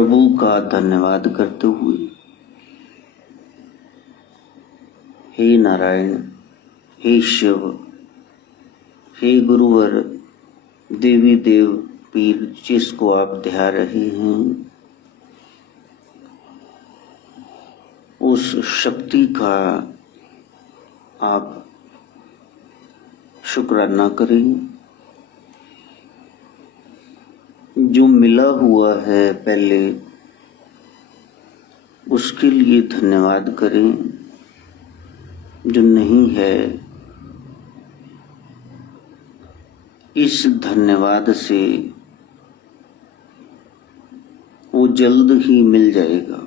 प्रभु का धन्यवाद करते हुए, हे नारायण, हे शिव, हे गुरुवर, देवी देव पीर जिसको आप ध्या रहे हैं, उस शक्ति का आप शुक्राना करें। जो मिला हुआ है पहले उसके लिए धन्यवाद करें, जो नहीं है इस धन्यवाद से वो जल्द ही मिल जाएगा।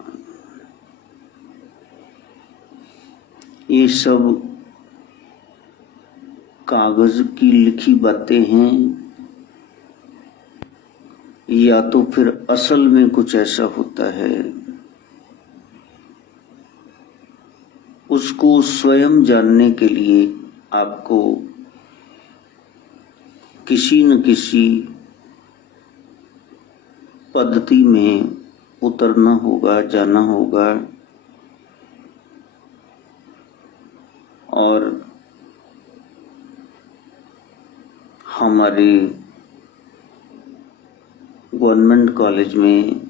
ये सब कागज की लिखी बातें हैं या तो फिर असल में कुछ ऐसा होता है, उसको स्वयं जानने के लिए आपको किसी न किसी पद्धति में उतरना होगा, जाना होगा। और हमारे गवर्नमेंट कॉलेज में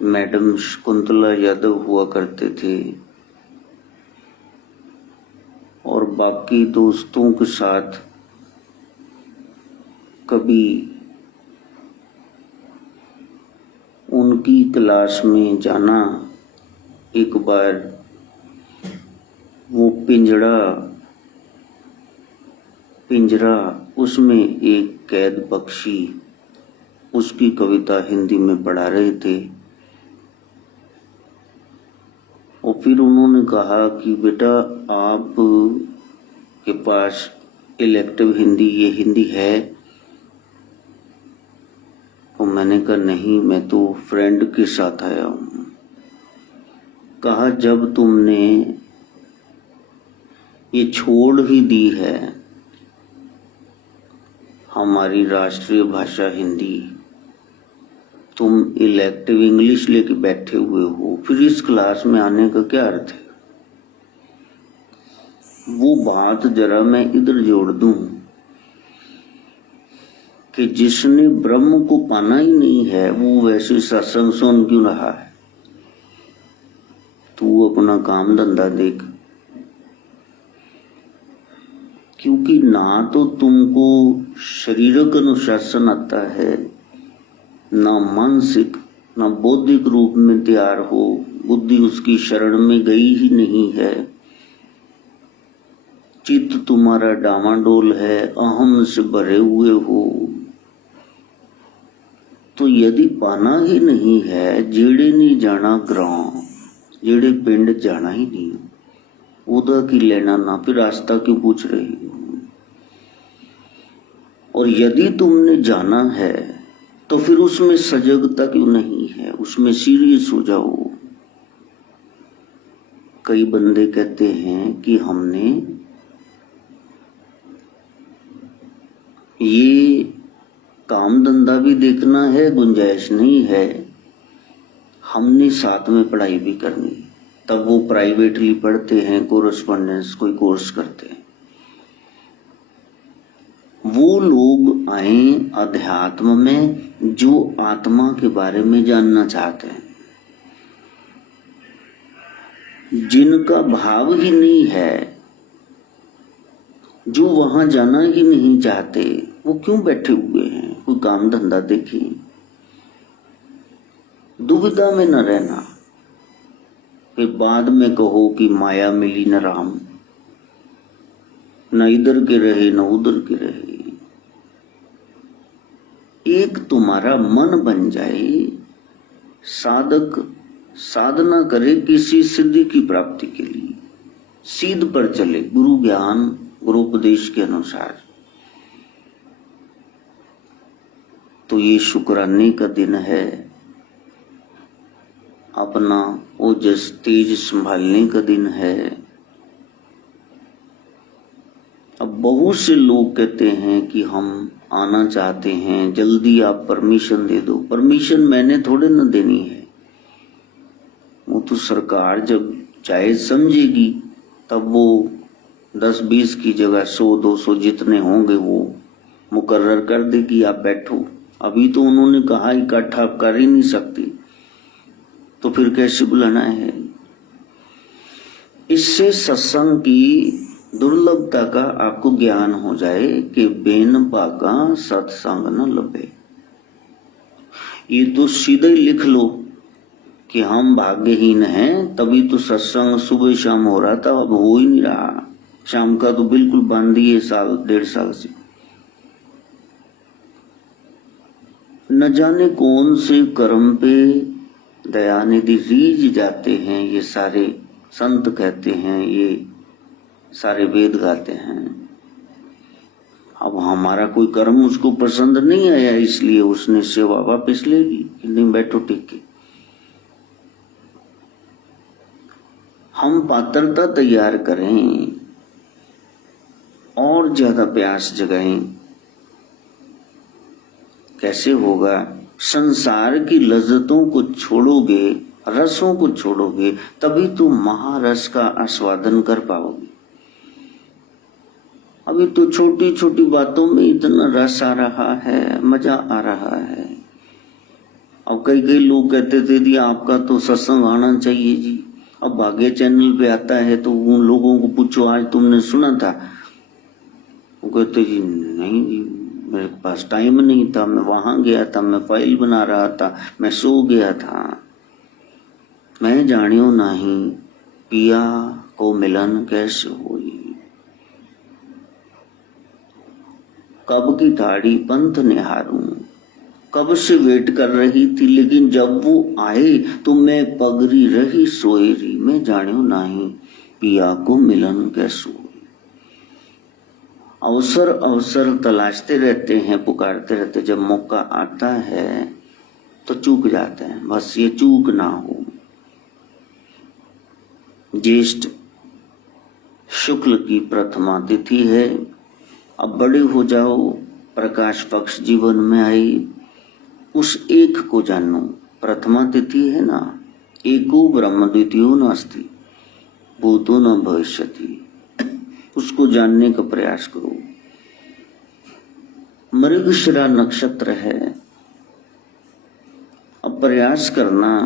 मैडम शकुंतला यादव हुआ करते थे और बाकी दोस्तों के साथ कभी उनकी क्लास में जाना। एक बार वो पिंजरा उसमें एक कैद पक्षी, उसकी कविता हिंदी में पढ़ा रहे थे और फिर उन्होंने कहा कि बेटा आप के पास इलेक्टिव हिंदी, ये हिंदी है? और मैंने कहा नहीं, मैं तो फ्रेंड के साथ आया हूं। कहा जब तुमने ये छोड़ ही दी है हमारी राष्ट्रीय भाषा हिंदी, तुम इलेक्टिव इंग्लिश लेके बैठे हुए हो, फिर इस क्लास में आने का क्या अर्थ है? वो बात जरा मैं इधर जोड़ दूं कि जिसने ब्रह्म को पाना ही नहीं है वो वैसे सत्संग सुन क्यों रहा है? तू अपना काम धंधा देख, क्योंकि ना तो तुमको शारीरिक अनुशासन आता है, ना मानसिक, ना बौद्धिक रूप में तैयार हो, बुद्धि उसकी शरण में गई ही नहीं है, चित्त तुम्हारा डामाडोल है, अहम से भरे हुए हो। तो यदि पाना ही नहीं है, जेड़े नहीं जाना ग्राम, जेड़े पिंड जाना ही नहीं, उदा की लेना ना, फिर रास्ता क्यों पूछ रही हो? और यदि तुमने जाना है तो फिर उसमें सजगता क्यों नहीं है? उसमें सीरियस हो जाओ। कई बंदे कहते हैं कि हमने ये काम धंधा भी देखना है, गुंजाइश नहीं है, हमने साथ में पढ़ाई भी करनी। तब वो प्राइवेटली पढ़ते हैं, कोरेस्पोंडेंस कोई कोर्स करते हैं। वो लोग आए अध्यात्म में जो आत्मा के बारे में जानना चाहते हैं, जिनका भाव ही नहीं है, जो वहां जाना ही नहीं चाहते, वो क्यों बैठे हुए हैं? कोई काम धंधा देखें। दुविधा में न रहना, फिर बाद में कहो कि माया मिली न राम, न इधर के रहे न उधर के रहे। एक तुम्हारा मन बन जाए, साधक साधना करे किसी सिद्धि की प्राप्ति के लिए, सीध पर चले, गुरु ज्ञान गुरु उपदेश के अनुसार। तो ये शुक्राने का दिन है, अपना ओजस तेज संभालने का दिन है। अब बहुत से लोग कहते हैं कि हम आना चाहते हैं, जल्दी आप परमिशन दे दो। परमिशन मैंने थोड़े न देनी है, वो तो सरकार जब जायज समझेगी तब वो 10-20 की जगह 100-200 जितने होंगे वो मुकर्रर कर देगी, आप बैठो। अभी तो उन्होंने कहा इकट्ठा आप कर ही नहीं सकते, तो फिर कैसे बुलाना है। इससे सत्संग की दुर्लभता का आपको ज्ञान हो जाए कि बेन भागा सत्संग न लभे। ये तो सीधे ही लिख लो कि हम भाग्यहीन हैं, तभी तो सत्संग सुबह शाम हो रहा था, अब हो ही नहीं रहा। शाम का तो बिल्कुल बंद ही है 1.5 साल से। न जाने कौन से कर्म पे दयानिधि रीझ जाते हैं, ये सारे संत कहते हैं, ये सारे वेद गाते हैं। अब हमारा कोई कर्म उसको पसंद नहीं आया, इसलिए उसने सेवा वापस ले ली कि नहीं बैठो टिक के। हम पात्रता तैयार करें और ज्यादा प्रयास जगाएं। कैसे होगा? संसार की लज्जतों को छोड़ोगे, रसों को छोड़ोगे, तभी तुम महारस का आस्वादन कर पाओगे। अभी तो छोटी छोटी बातों में इतना रस आ रहा है, मजा आ रहा है। अब कई लोग कहते थे जी आपका तो सत्संग आना चाहिए जी। अब भाग्य चैनल पे आता है तो उन लोगों को पूछो आज तुमने सुना था, वो कहते जी नहीं जी, मेरे पास टाइम नहीं था, मैं वहां गया था, मैं फाइल बना रहा था, मैं सो गया था। मैं जानियो नहीं पिया को मिलन कैसे हुई। कब की ठाड़ी पंथ निहारूं, कब से वेट कर रही थी, लेकिन जब वो आए तो मैं पगरी रही सोएरी। मैं जानियो नहीं पिया को मिलन कैसे हुई। अवसर अवसर तलाशते रहते हैं, पुकारते रहते, जब मौका आता है तो चूक जाते हैं। बस ये चूक ना हो। ज्येष्ठ शुक्ल की प्रथमा तिथि है, अब बड़े हो जाओ, प्रकाश पक्ष जीवन में आई, उस एक को जानो। प्रथमा तिथि है ना, एको ब्रह्म द्वितीयो नास्ति भूतो न भविष्यति, उसको जानने का प्रयास करो। मृगशिरा नक्षत्र है, अब प्रयास करना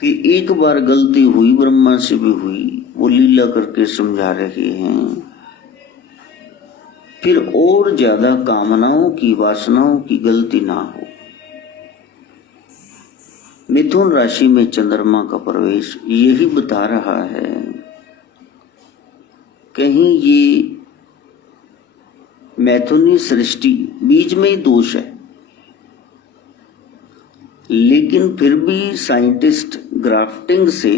कि एक बार गलती हुई, ब्रह्मा से भी हुई, वो लीला करके समझा रहे हैं। फिर और ज्यादा कामनाओं की, वासनाओं की गलती ना हो। मिथुन राशि में चंद्रमा का प्रवेश यही बता रहा है, कहीं ये मैथुनी सृष्टि बीज में ही दोष है, लेकिन फिर भी साइंटिस्ट ग्राफ्टिंग से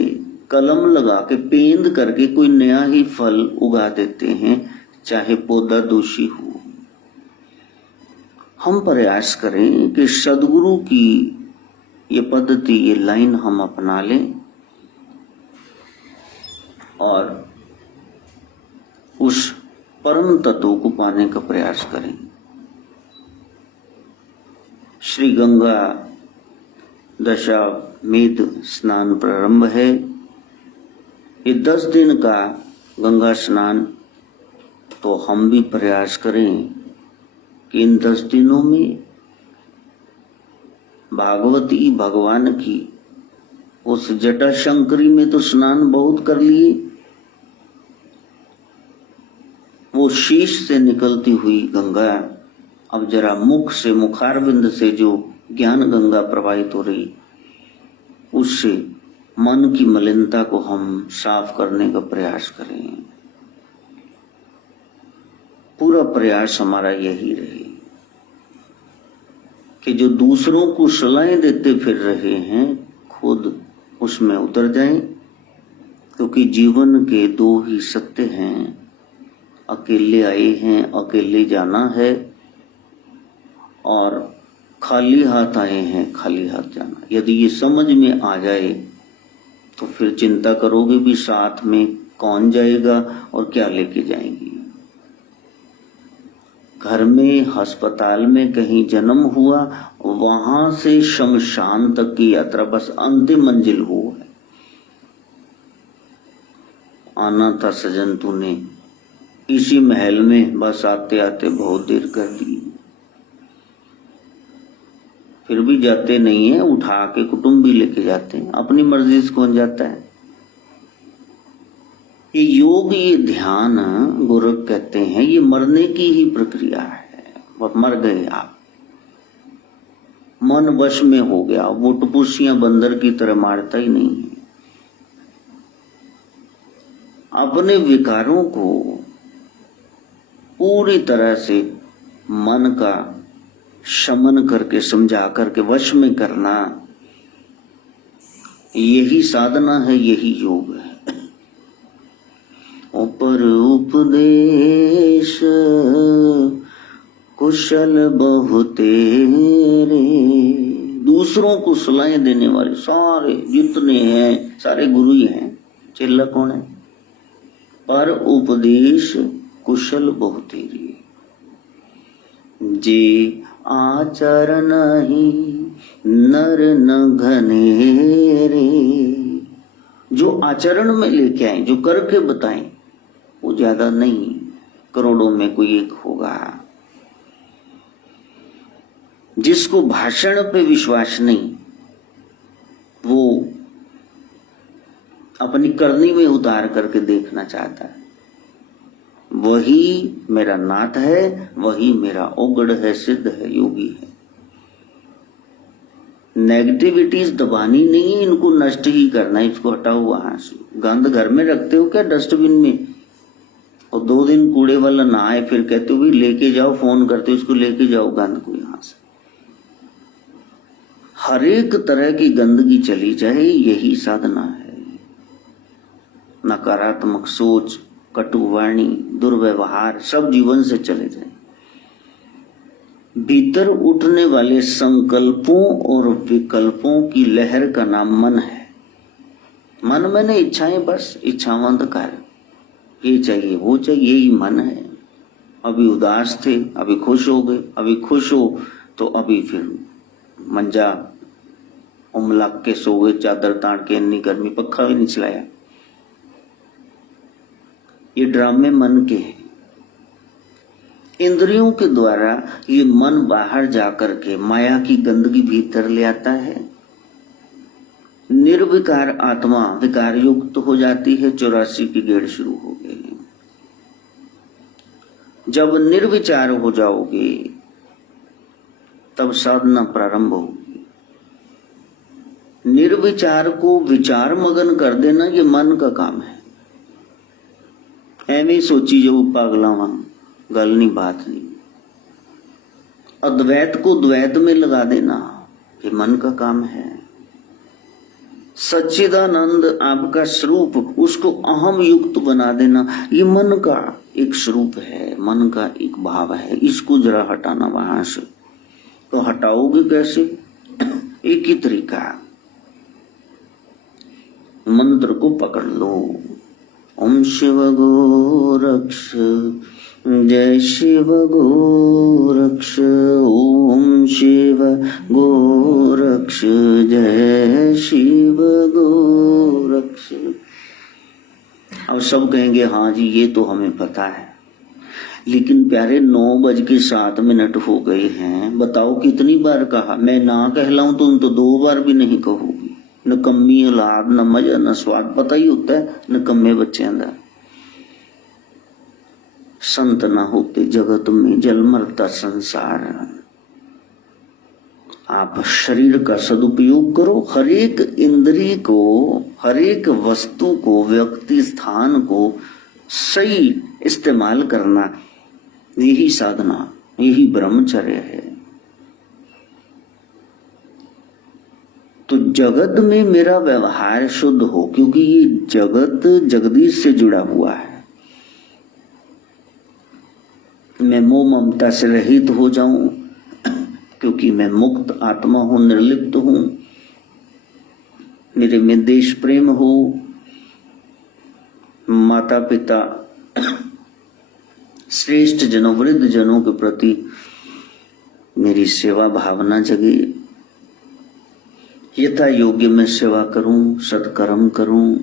कलम लगा के पेंद करके कोई नया ही फल उगा देते हैं, चाहे पौधा दोषी हो। हम प्रयास करें कि सदगुरु की ये पद्धति, ये लाइन हम अपना लें और उस परम तत्व को पाने का प्रयास करें। श्री गंगा दशा मेध स्नान प्रारंभ है। ये 10 दिन का गंगा स्नान, तो हम भी प्रयास करें कि इन 10 दिनों में भागवती भगवान की उस जटा शंकरी में तो स्नान बहुत कर लिए, वो शीश से निकलती हुई गंगा अब जरा मुख से, मुखारविंद से जो ज्ञान गंगा प्रवाहित हो रही, उससे मन की मलिनता को हम साफ करने का प्रयास करें। पूरा प्रयास हमारा यही रहे कि जो दूसरों को सलाहें देते फिर रहे हैं, खुद उसमें उतर जाएं, क्योंकि जीवन के 2 ही सत्य हैं, अकेले आए हैं, अकेले जाना है, और खाली हाथ आए हैं, खाली हाथ जाना। यदि ये समझ में आ जाए तो फिर चिंता करोगे भी साथ में कौन जाएगा और क्या लेके जाएंगे। घर में, अस्पताल में कहीं जन्म हुआ, वहां से शमशान तक की यात्रा बस अंतिम मंजिल हो है। आना था सजन तूने इसी महल में, बस आते आते बहुत देर कर दी। फिर भी जाते नहीं है, उठा के कुटुंब भी लेके जाते हैं, अपनी मर्जी से कौन जाता है। ये योग, ये ध्यान, गोरख कहते हैं ये मरने की ही प्रक्रिया है। वह मर गए आप, मन वश में हो गया, वो टपुसियां बंदर की तरह मारता ही नहीं है। अपने विकारों को पूरी तरह से मन का शमन करके, समझा करके वश में करना, यही साधना है, यही योग है। ऊपर उपदेश कुशल बहु तेरे, दूसरों को सलाहें देने वाले सारे जितने हैं सारे गुरु ही हैं, चेला कौन है। पर उपदेश कुशल बहु तेरे, जे आचरण नहीं नर न घनेरे, जो आचरण में लेके आए, जो करके बताएं, वो ज्यादा नहीं, करोड़ों में कोई एक होगा। जिसको भाषण पे विश्वास नहीं, वो अपनी करनी में उतार करके देखना चाहता है। वही मेरा नाथ है, वही मेरा ओगढ़ है, सिद्ध है, योगी है। नेगेटिविटीज दबानी नहीं है, इनको नष्ट ही करना है, इसको हटाओ वहां से। गंद घर में रखते हो क्या डस्टबिन में, और 2 दिन कूड़े वाला ना आए, फिर कहते हो भी लेके जाओ, फोन करते हो उसको लेके जाओ गंद को यहां से। हर एक तरह की गंदगी चली जाए, यही साधना है। नकारात्मक सोच, कटुवाणी, दुर्व्यवहार सब जीवन से चले जाए। भीतर उठने वाले संकल्पों और विकल्पों की लहर का नाम मन है। मन मैंने इच्छाएं, बस इच्छावंत कार्य, ये चाहिए वो चाहिए, यही मन है। अभी उदास थे, अभी खुश हो गए, अभी खुश हो तो अभी फिर मंजा उमला के सो गए, चादर तान के, इतनी गर्मी, पक्का भी नहीं चलाया। ये ड्रामे मन के हैं। इंद्रियों के द्वारा ये मन बाहर जाकर के माया की गंदगी भीतर ले आता है। निर्विकार आत्मा विकार युक्त हो जाती है। 84 की गेड़ शुरू हो गई। जब निर्विचार हो जाओगे तब साधना प्रारंभ होगी। निर्विचार को विचार मगन कर देना ये मन का काम है। एवं सोची जो पागलावा, गल नहीं, बात नहीं। अद्वैत को द्वैत में लगा देना ये मन का काम है। सच्चिदानंद आपका स्वरूप, उसको अहम युक्त बना देना ये मन का एक स्वरूप है, मन का एक भाव है। इसको जरा हटाना वहां से। तो हटाओगे कैसे? एक ही तरीका, मंत्र को पकड़ लो। ओम शिव गोरक्ष जय शिव गोरक्ष, ओम शिव गोरक्ष जय शिव गोरक्ष। अब सब कहेंगे हाँ जी ये तो हमें पता है, लेकिन प्यारे 9:07 हो गए हैं। बताओ कितनी बार कहा? मैं ना कहलाऊं तुम तो 2 बार भी नहीं कहोगी। नकम्मी औलाद, न मजा न स्वाद, पता ही होता है नकम्मे बच्चों का। संत ना होते जगत में जल मरता संसार। आप शरीर का सदुपयोग करो। हर एक इंद्रिय को, हर एक वस्तु को, व्यक्ति स्थान को सही इस्तेमाल करना, यही साधना, यही ब्रह्मचर्य है। तो जगत में मेरा व्यवहार शुद्ध हो, क्योंकि ये जगत जगदीश से जुड़ा हुआ है। मैं मोह ममता से रहित हो जाऊं, क्योंकि मैं मुक्त आत्मा हूं, निर्लिप्त हूं। मेरे में देश प्रेम हो, माता पिता श्रेष्ठ जनों, वृद्ध जनों के प्रति मेरी सेवा भावना जगे, यथा योग्य मैं सेवा करूं, सत्कर्म करूं,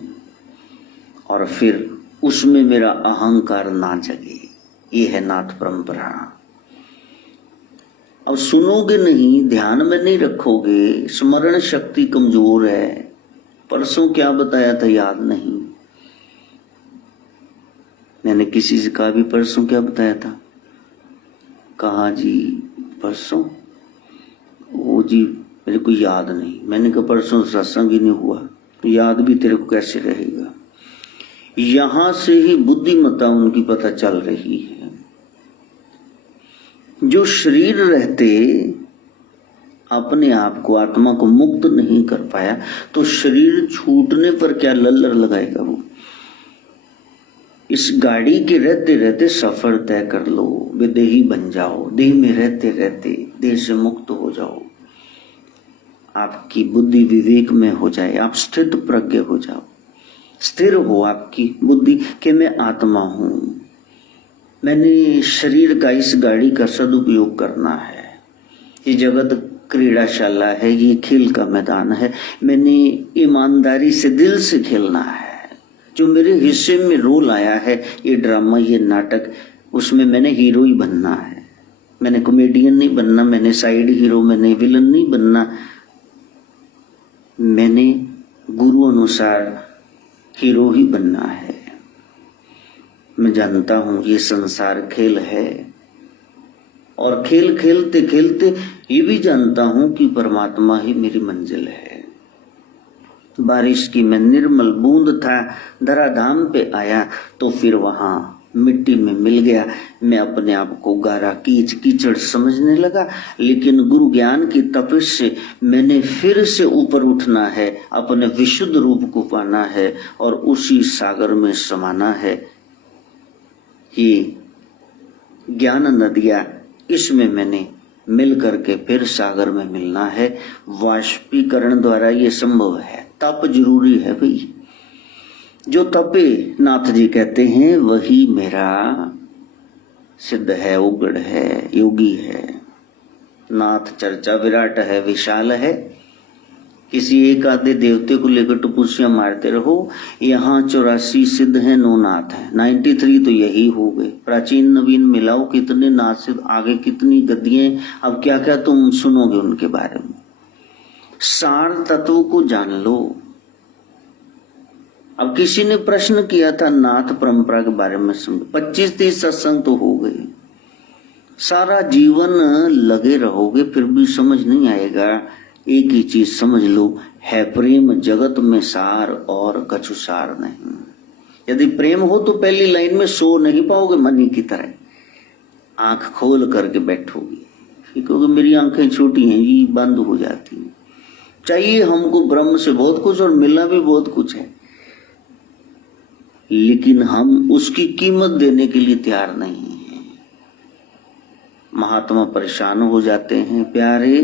और फिर उसमें मेरा अहंकार ना जगे। ये है नाथ परंपरा। अब सुनोगे नहीं, ध्यान में नहीं रखोगे, स्मरण शक्ति कमजोर है, परसों क्या बताया था याद नहीं। मैंने किसी से कहा भी परसों क्या बताया था, कहा जी परसों, वो जी मेरे को याद नहीं। मैंने कहा परसों सत्संग ही नहीं हुआ, याद भी तेरे को कैसे रहेगा। यहां से ही बुद्धिमत्ता उनकी पता चल रही है। जो शरीर रहते अपने आप को, आत्मा को मुक्त नहीं कर पाया, तो शरीर छूटने पर क्या लल्लर लगाएगा वो। इस गाड़ी के रहते रहते सफर तय कर लो, विदेही बन जाओ, देह में रहते रहते देह से मुक्त हो जाओ, आपकी बुद्धि विवेक में हो जाए, आप स्थित प्रज्ञ हो जाओ, स्थिर हो आपकी बुद्धि कि मैं आत्मा हूं, मैंने शरीर का, इस गाड़ी का सदुपयोग करना है, ये जगत क्रीड़ाशाला है, ये खेल का मैदान है, मैंने ईमानदारी से दिल से खेलना है। जो मेरे हिस्से में रोल आया है, ये ड्रामा, ये नाटक, उसमें मैंने हीरो ही बनना है, मैंने कॉमेडियन नहीं बनना, मैंने साइड हीरो, मैंने विलन नहीं बनना, मैंने गुरु अनुसार हीरो ही बनना है। मैं जानता हूं ये संसार खेल है, और खेल खेलते खेलते ये भी जानता हूं कि परमात्मा ही मेरी मंजिल है। बारिश की मैं निर्मल बूंद था, धराधाम पे आया तो फिर वहां मिट्टी में मिल गया। मैं अपने आप को गारा कीच कीचड़ समझने लगा, लेकिन गुरु ज्ञान की तपिश से मैंने फिर से ऊपर उठना है, अपने विशुद्ध रूप को पाना है और उसी सागर में समाना है। ये ज्ञान नदियां, इसमें मैंने मिल करके फिर सागर में मिलना है। वाष्पीकरण द्वारा ये संभव है। तप जरूरी है भाई। जो तपे, नाथ जी कहते हैं, वही मेरा सिद्ध है, उग्र है, योगी है। नाथ चर्चा विराट है, विशाल है। किसी एक आधे देवते को लेकर टपुसियां मारते रहो। यहाँ 84 सिद्ध हैं, 9 नाथ हैं, 93 तो यही हो गए। प्राचीन नवीन मिलाओ, कितने नाथ सिद्ध, आगे कितनी गद्दियां। अब क्या क्या तुम सुनोगे उनके बारे में। सार तत्व को जान लो। अब किसी ने प्रश्न किया था नाथ परंपरा के बारे में, 25-30 सत्संग तो हो गए। सारा जीवन लगे रहोगे फिर भी समझ नहीं आएगा। एक ही चीज समझ लो, है प्रेम जगत में सार और कछु सार नहीं। यदि प्रेम हो तो पहली लाइन में सो नहीं पाओगे मनी की तरह, आंख खोल करके बैठोगे। क्योंकि मेरी आंखें छोटी हैं, ये बंद हो जाती हैं। चाहिए हमको ब्रह्म से बहुत कुछ और मिला भी बहुत कुछ है, लेकिन हम उसकी कीमत देने के लिए तैयार नहीं है। महात्मा परेशान हो जाते हैं। प्यारे,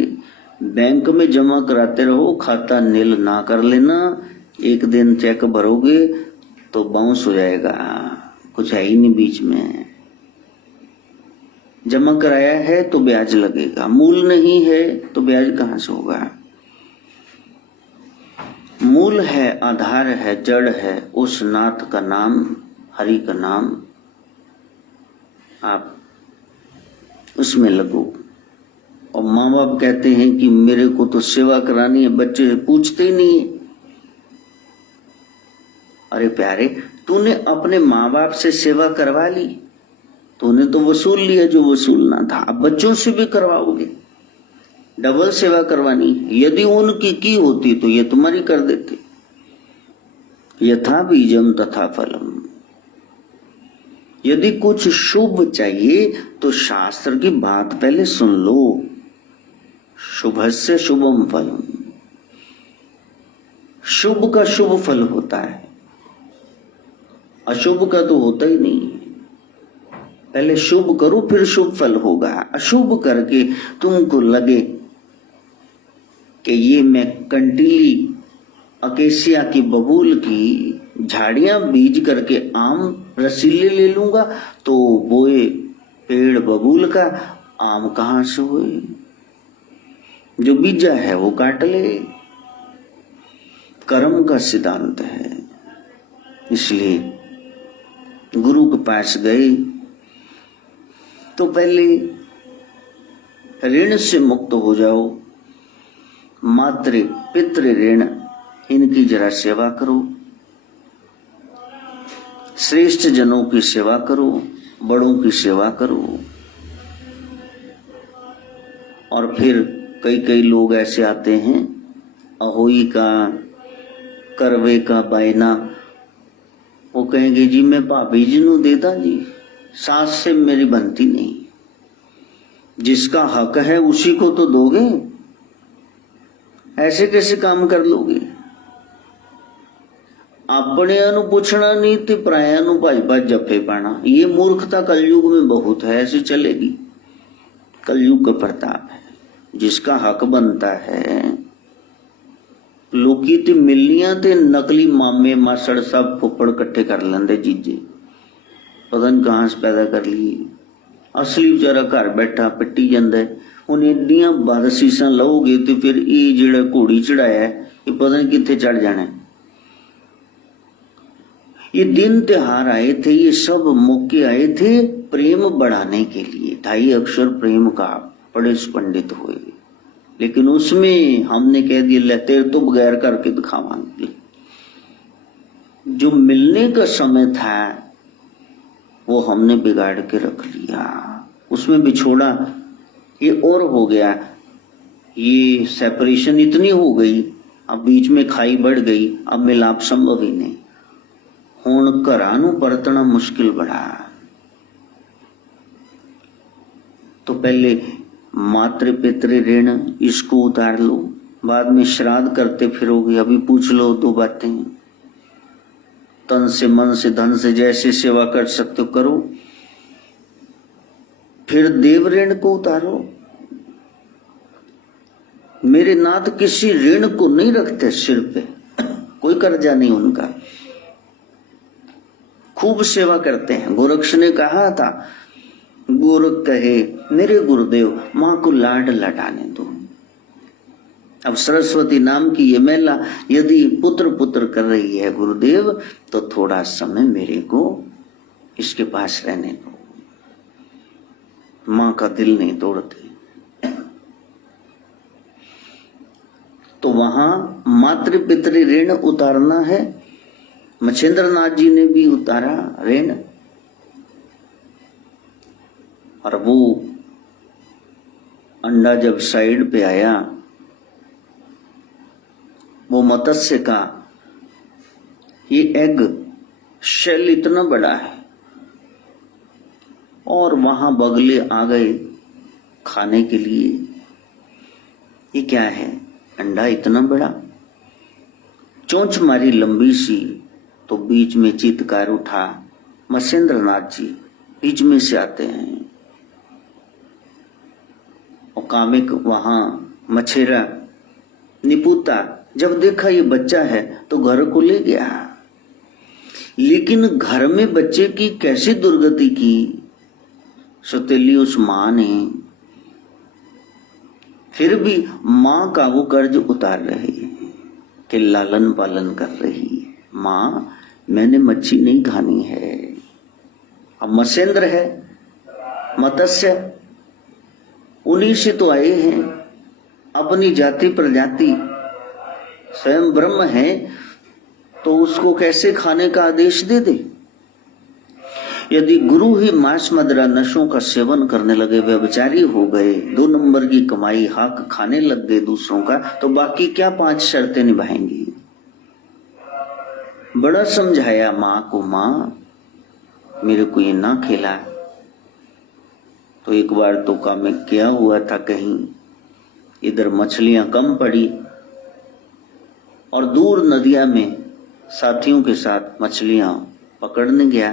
बैंक में जमा कराते रहो, खाता नील ना कर लेना। एक दिन चेक भरोगे तो बाउंस हो जाएगा, कुछ है ही नहीं बीच में। जमा कराया है तो ब्याज लगेगा, मूल नहीं है तो ब्याज कहां से होगा। मूल है, आधार है, जड़ है उस नाथ का नाम, हरि का नाम। आप उसमें लगो। और माँ बाप कहते हैं कि मेरे को तो सेवा करानी है, बच्चे पूछते ही नहीं है। अरे प्यारे, तूने अपने माँ बाप से सेवा करवा ली, तूने तो वसूल लिया जो वसूलना था। अब बच्चों से भी करवाओगे, डबल सेवा करवानी। यदि उनकी की होती तो ये तुम्हारी कर देते। यथा बीजम तथा फलम। यदि कुछ शुभ चाहिए तो शास्त्र की बात पहले सुन लो। शुभस्य शुभम फलम। शुभ का शुभ फल होता है, अशुभ का तो होता ही नहीं। पहले शुभ करो फिर शुभ फल होगा। अशुभ करके तुमको लगे कि ये मैं कंटीली अकेसिया की बबूल की झाड़ियां बीज करके आम रसीले ले लूंगा तो बोए पेड़ बबूल का, आम कहां से हुए? जो बीजा है वो काट ले। कर्म का सिद्धांत है। इसलिए गुरु के पास गए तो पहले ऋण से मुक्त हो जाओ। मातृ पितृ ऋण, इनकी जरा सेवा करो, श्रेष्ठ जनों की सेवा करो, बड़ों की सेवा करो। और फिर कई कई लोग ऐसे आते हैं, अहोई का करवे का बायना, वो कहेंगे जी मैं भाभी जी नू देता जी, सास से मेरी बनती नहीं। जिसका हक है उसी को तो दोगे, ऐसे कैसे काम कर लोगे? अपने अनु पूछना नहीं तो पराया नु भाजपा जफे पाना, ये मूर्खता कलयुग में बहुत है। ऐसे चलेगी? कलयुग का प्रताप है। जिसका हक बनता है, लोकी ते मिलनियां ते नकली मामे मासड़ सब फुफड़ इकट्ठे कर लेंदे जीजे, पता नहीं कहां से पैदा कर लिए। असली बेचारा घर बैठा पिट्टी जांदा है। हुण एडियां बदसीसां लओगे तो फिर ये जिहड़ा घोड़ी चढ़ाया है ये पता नहीं कित्थे चढ़ जाना है। ये दिन त्योहार आए थे, ये सब मौके आए थे प्रेम बढ़ाने के लिए। 2.5 अक्षर प्रेम का बड़े पंडित हुए, लेकिन उसमें हमने कह दिया ले तेरे तो बगैर करके दिखावांगे। जो मिलने का समय था वो हमने बिगाड़ के रख लिया, उसमें बिछोड़ा ये और हो गया। ये सेपरेशन इतनी हो गई, अब बीच में खाई बढ़ गई, अब मिलाप संभव ही नहीं। हुण घरां नूं परतना मुश्किल बड़ा। तो पहले मातृ पितृ ऋण इसको उतार लो, बाद में श्राद्ध करते फिरोगे। अभी पूछ लो 2 बातें, तन से मन से धन से जैसे सेवा कर सकते हो करो। फिर देव ऋण को उतारो। मेरे नाथ किसी ऋण को नहीं रखते सिर पे, कोई कर्जा नहीं उनका, खूब सेवा करते हैं। गोरक्ष ने कहा था, गोरख कहे मेरे गुरुदेव मां को लाड लटाने दो। अब सरस्वती नाम की ये महिला यदि पुत्र कर रही है गुरुदेव, तो थोड़ा समय मेरे को इसके पास रहने दो। मां का दिल नहीं तोड़ते। तो वहां मातृ पितृ ऋण उतारना है। मच्छिंद्र नाथ जी ने भी उतारा ऋण, और वो अंडा जब साइड पे आया, वो मत्स्य का ये एग शेल इतना बड़ा है, और वहां बगले आ गए खाने के लिए। ये क्या है? अंडा इतना बड़ा, चोंच मारी लंबी सी, तो बीच में चीत्कार उठा। मच्छिंद्र नाथ जी बीच में से आते हैं, और कामिक वहां मछेरा निपुता जब देखा ये बच्चा है तो घर को ले गया। लेकिन घर में बच्चे की कैसी दुर्गति की, सौतेली उस मां ने। फिर भी मां का वो कर्ज उतार रही है कि लालन पालन कर रही है। मां मैंने मच्छी नहीं खानी है। अब मत्स्येंद्र है, मत्स्य उन्हीं से तो आए हैं, अपनी जाति प्रजाति स्वयं ब्रह्म है, तो उसको कैसे खाने का आदेश दे दे? यदि गुरु ही मांस मदिरा नशों का सेवन करने लगे, व्यभिचारी हो गए, 2 नंबर की कमाई हक खाने लग गए दूसरों का, तो बाकी क्या 5 शर्तें निभाएंगी? बड़ा समझाया मां को, मां मेरे को ये ना खिला। तो एक बार तो काम किया हुआ था, कहीं इधर मछलियां कम पड़ी और दूर नदिया में साथियों के साथ मछलियां पकड़ने गया।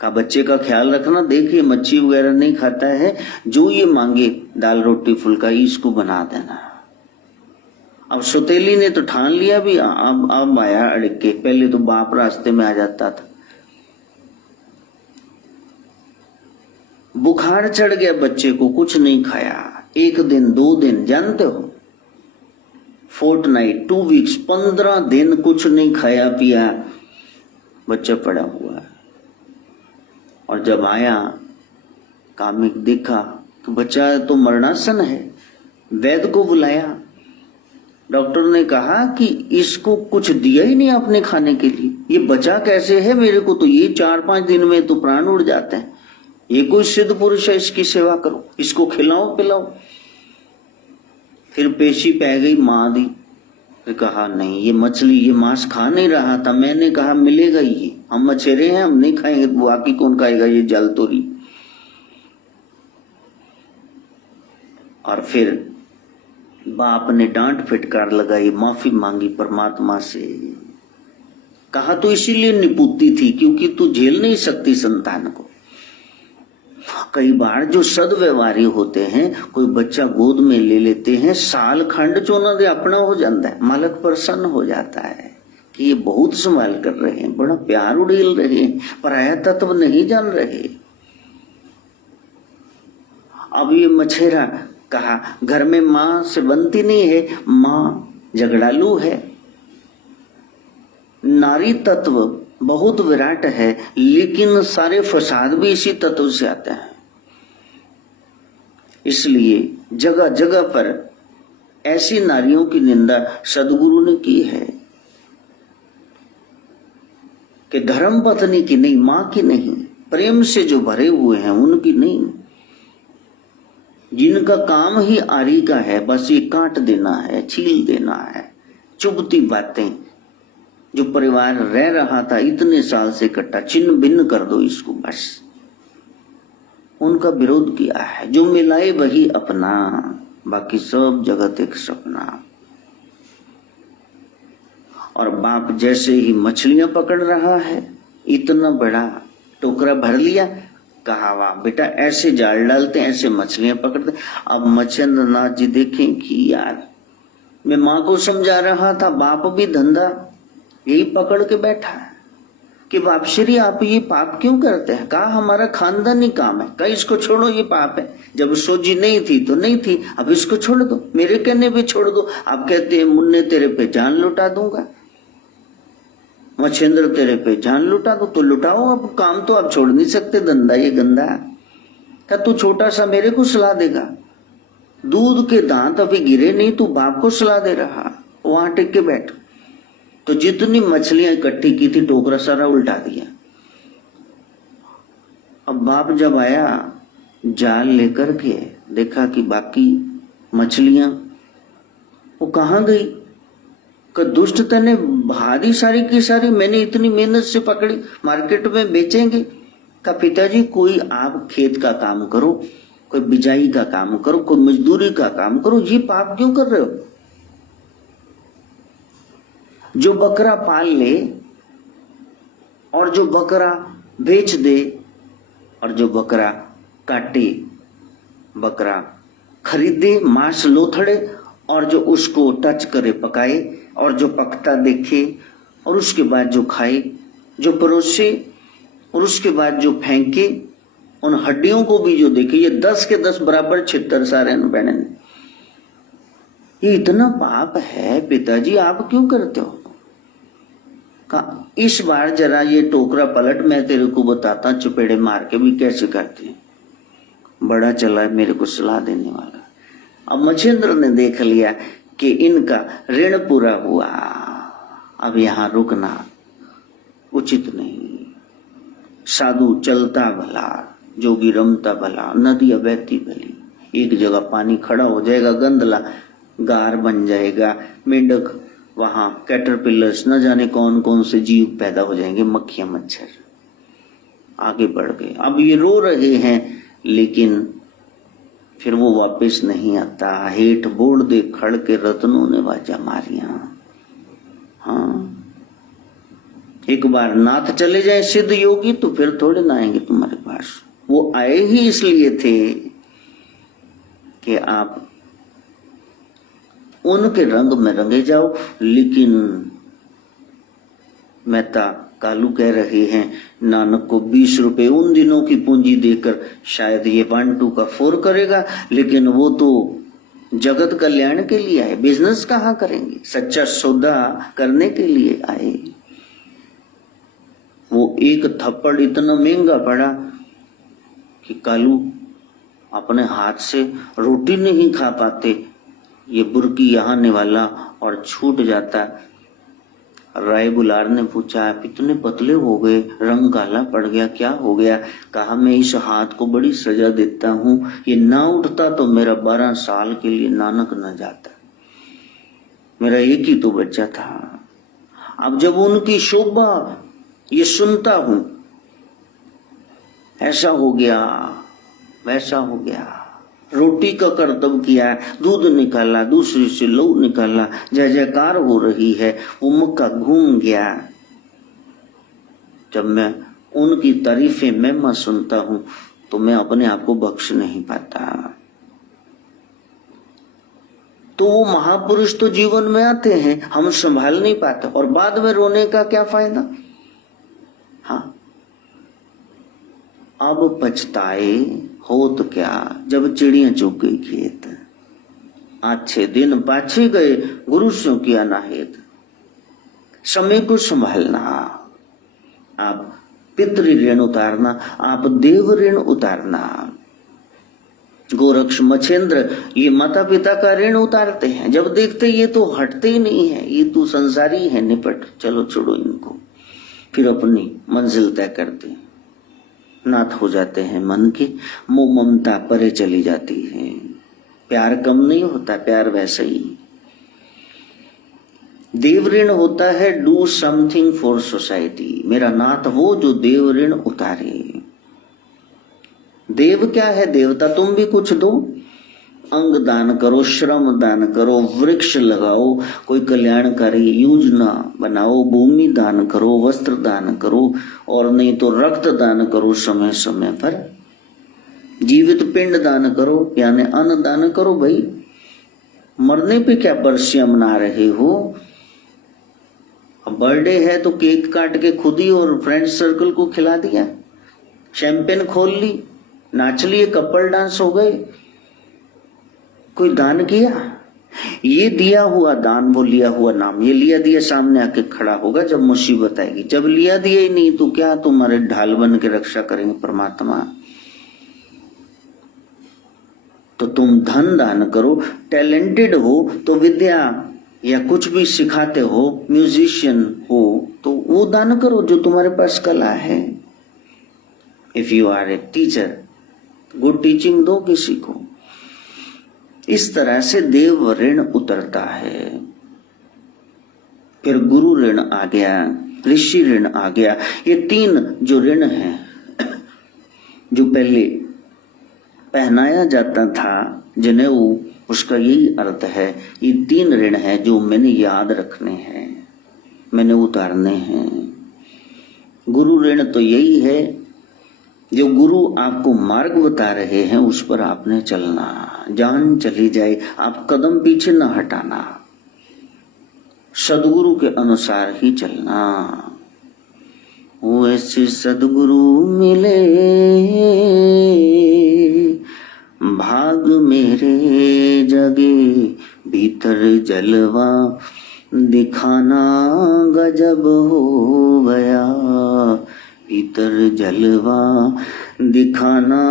कहा बच्चे का ख्याल रखना, देखिए मच्छी वगैरह नहीं खाता है, जो ये मांगे दाल रोटी फुल्का इसको बना देना। अब सौतेली ने तो ठान लिया भी, अब आया अड़क के। पहले तो बाप रास्ते में आ जाता था। बुखार चढ़ गया बच्चे को, कुछ नहीं खाया। 1 दिन 2 दिन, जानते हो, फोर्टनाइट, 2 वीक्स, 15 दिन कुछ नहीं खाया पिया, बच्चा पड़ा हुआ है। और जब आया कामिक देखा तो बच्चा तो मरणासन है। वैद्य को बुलाया। डॉक्टर ने कहा कि इसको कुछ दिया ही नहीं आपने खाने के लिए, ये बचा कैसे है? मेरे को तो ये 4-5 दिन में तो प्राण उड़ जाते हैं। ये कोई सिद्ध पुरुष है, इसकी सेवा करो, इसको खिलाओ पिलाओ। फिर पेशी पै गई, मां दी। फिर कहा नहीं, ये मछली, ये मांस खा नहीं रहा था। मैंने कहा मिलेगा ये, हम मछेरे हैं, हम नहीं खाएंगे। बाकी कौन खाएगा? ये जल तोरी। और फिर बाप ने डांट फटकार लगाई, माफी मांगी परमात्मा से। कहा तो इसीलिए निपुत्ती थी क्योंकि तू झेल नहीं सकती संतान को। कई बार जो सदव्यवहारी होते हैं, कोई बच्चा गोद में ले लेते हैं, साल खंड चोना दे अपना हो जाता है। मालक प्रसन्न हो जाता है कि ये बहुत संभाल कर रहे हैं, बड़ा प्यार उड़ेल रहे हैं, पराया तत्व नहीं जान रहे। अब ये मछेरा कहा घर में मां से बनती नहीं है, मां झगड़ालू है। नारी तत्व बहुत विराट है, लेकिन सारे फसाद भी इसी तत्व से आते हैं। इसलिए जगह जगह पर ऐसी नारियों की निंदा सदगुरु ने की है कि धर्म पत्नी की नहीं, मां की नहीं, प्रेम से जो भरे हुए हैं उनकी नहीं, जिनका काम ही आरी का है, बस ये काट देना है, छील देना है। चुभती बातें, जो परिवार रह रहा था इतने साल से इकट्ठा, छिन्न भिन्न कर दो इसको, बस उनका विरोध किया है। जो मिलाए वही अपना, बाकी सब जगत एक सपना। और बाप जैसे ही मछलियां पकड़ रहा है, इतना बड़ा टोकरा भर लिया, कहा वाह बेटा, ऐसे जाल डालते, ऐसे मछलियां पकड़ते। अब मच्छिंद्र नाथ जी देखें कि यार, मैं मां को समझा रहा था, बाप भी धंधा यही पकड़ के बैठा है कि बाप श्री आप ये पाप क्यों करते हैं? कहा हमारा खानदानी काम है। कहा इसको छोड़ो, ये पाप है। जब सोजी नहीं थी तो नहीं थी, अब इसको छोड़ दो, मेरे कहने पे छोड़ दो। आप कहते हैं मुन्ने तेरे पे जान लुटा दूंगा, मच्छिंद्र तेरे पे जान लुटा दो, तो लुटाओ, अब काम तो आप छोड़ नहीं सकते, धंधा ये गंदा है। क्या तू छोटा सा मेरे को सलाह देगा? दूध के दांत अभी गिरे नहीं, तू बाप को सलाह दे रहा, वहां टिक के बैठ। तो जितनी मछलियां इकट्ठी की थी, टोकरा सारा उल्टा दिया। अब बाप जब आया जाल लेकर के, देखा कि बाकी मछलियां वो कहां गई। कि दुष्ट तने भारी सारी की सारी मैंने इतनी मेहनत से पकड़ी, मार्केट में बेचेंगे। का पिताजी कोई आप खेत का काम करो, कोई बिजाई का काम करो, कोई मजदूरी का काम करो, ये पाप क्यों कर रहे हो? जो बकरा पाल ले और जो बकरा बेच दे और जो बकरा काटे, बकरा खरीदे, मांस लोथड़े और जो उसको टच करे, पकाए, और जो पकता देखे और उसके बाद जो खाए, जो परोसे और उसके बाद जो फेंके, उन हड्डियों को भी जो देखे, ये 10 के 10 बराबर छितर सारे बहन। ये इतना पाप है पिताजी, आप क्यों करते हो? इस बार जरा ये टोकरा पलट, मैं तेरे को बताता चुपेड़े मार के भी कैसे करते हैं। बड़ा चला है मेरे को सलाह देने वाला। अब मच्छिंद्र ने देख लिया कि इनका ऋण पूरा हुआ, अब यहां रुकना उचित नहीं। साधु चलता भला, जोगी रमता भला, नदी बहती भली। एक जगह पानी खड़ा हो जाएगा, गंदला गार बन जाएगा, मेंढक वहां, कैटरपिलर्स, न जाने कौन कौन से जीव पैदा हो जाएंगे, मक्खियां मच्छर। आगे बढ़ गए, अब ये रो रहे हैं, लेकिन फिर वो वापस नहीं आता। हेठ बोड़ दे खड़ के रत्नों ने बाजा मारिया। हाँ, एक बार नाथ चले जाए सिद्ध योगी तो फिर थोड़े ना आएंगे तुम्हारे पास। वो आए ही इसलिए थे कि आप उनके रंग में रंगे जाओ। लेकिन मेहता कालू कह रहे हैं, नानक को 20 रुपए उन दिनों की पूंजी देकर शायद ये 1-2 का 4 करेगा, लेकिन वो तो जगत कल्याण के लिए आए, बिजनेस कहाँ करेंगे, सच्चा सौदा करने के लिए आए। वो एक थप्पड़ इतना महंगा पड़ा कि कालू अपने हाथ से रोटी नहीं खा पाते, ये बुरकी यहाँ आने वाला और छूट जाता। राय बुलार ने पूछा, आप इतने पतले हो गए, रंग काला पड़ गया, क्या हो गया? कहा, मैं इस हाथ को बड़ी सजा देता हूँ, ये ना उठता तो मेरा 12 साल के लिए नानक न जाता, मेरा एक ही तो बच्चा था। अब जब उनकी शोभा ये सुनता हूं, ऐसा हो गया वैसा हो गया, रोटी का कर्तव्य किया, दूध निकाला, दूसरी से लहू निकाला, जय जयकार हो रही है, वो मक्का घूम गया। जब मैं उनकी तारीफें मैं सुनता हूं तो मैं अपने आप को बख्श नहीं पाता। तो वो महापुरुष तो जीवन में आते हैं, हम संभाल नहीं पाते, और बाद में रोने का क्या फायदा। हाँ, अब पछताए होत क्या, जब चिड़ियां चुग गई खेत, अच्छे दिन पाछे गए, गुरु स्यों किया नाहेत। समय को संभालना, आप पितृ ऋण उतारना, आप देव ऋण उतारना। गोरक्ष मछेंद्र ये माता पिता का ऋण उतारते हैं, जब देखते ये तो हटते ही नहीं है, ये तो संसारी है, निपट, चलो छोड़ो इनको, फिर अपनी मंजिल तय करते हैं, नाथ हो जाते हैं मन के, मोह ममता परे चली जाती है, प्यार कम नहीं होता, प्यार वैसा ही। देव ऋण होता है डू समथिंग फॉर सोसाइटी, मेरा नाथ वो जो देव ऋण उतारे। देव क्या है? देवता तुम भी कुछ दो, अंग दान करो, श्रम दान करो, वृक्ष लगाओ, कोई कल्याणकारी योजना बनाओ, भूमि दान करो, वस्त्र दान करो, और नहीं तो रक्त दान करो, समय समय पर जीवित पिंड दान करो, यानी अन्न दान करो। भाई मरने पे क्या बरसियां मना रहे हो? अब बर्थडे है तो केक काट के खुद ही और फ्रेंड सर्कल को खिला दिया, शैंपेन खोल ली, नाच लिए, कपल डांस हो गए, कोई दान किया? ये दिया हुआ दान, वो लिया हुआ नाम, ये लिया दिया सामने आके खड़ा होगा जब मुसीबत आएगी। जब लिया दिया ही नहीं तो क्या तुम्हारे ढाल बन के रक्षा करेंगे परमात्मा? तो तुम धन दान करो, टैलेंटेड हो तो विद्या या कुछ भी सिखाते हो, म्यूजिशियन हो तो वो दान करो जो तुम्हारे पास कला है। If you are a teacher, good teaching दो किसी को। इस तरह से देव ऋण उतरता है। फिर गुरु ऋण आ गया, ऋषि ऋण आ गया। ये 3 जो ऋण हैं, जो पहले पहनाया जाता था जनेऊ, उसका यही अर्थ है। ये 3 ऋण हैं जो मैंने याद रखने हैं, मैंने उतारने हैं। गुरु ऋण तो यही है, जो गुरु आपको मार्ग बता रहे हैं उस पर आपने चलना, जान चली जाए आप कदम पीछे न हटाना, सदगुरु के अनुसार ही चलना। वैसे सदगुरु मिले भाग मेरे जगे, भीतर जलवा दिखाना गजब हो गया, भीतर जलवा दिखाना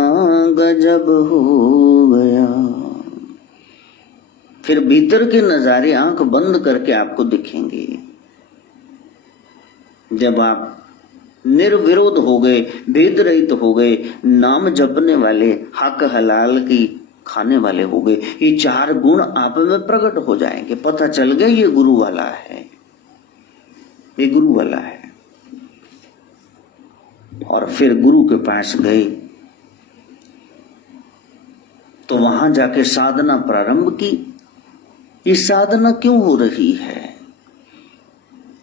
गजब हो गया। फिर भीतर के नजारे आंख बंद करके आपको दिखेंगे। जब आप निर्विरोध हो गए, भेद रहित हो गए, नाम जपने वाले, हक हलाल की खाने वाले हो गए, ये 4 गुण आप में प्रकट हो जाएंगे। पता चल गया ये गुरु वाला है, ये गुरु वाला है। और फिर गुरु के पास गए तो वहां जाके साधना प्रारंभ की। ये साधना क्यों हो रही है?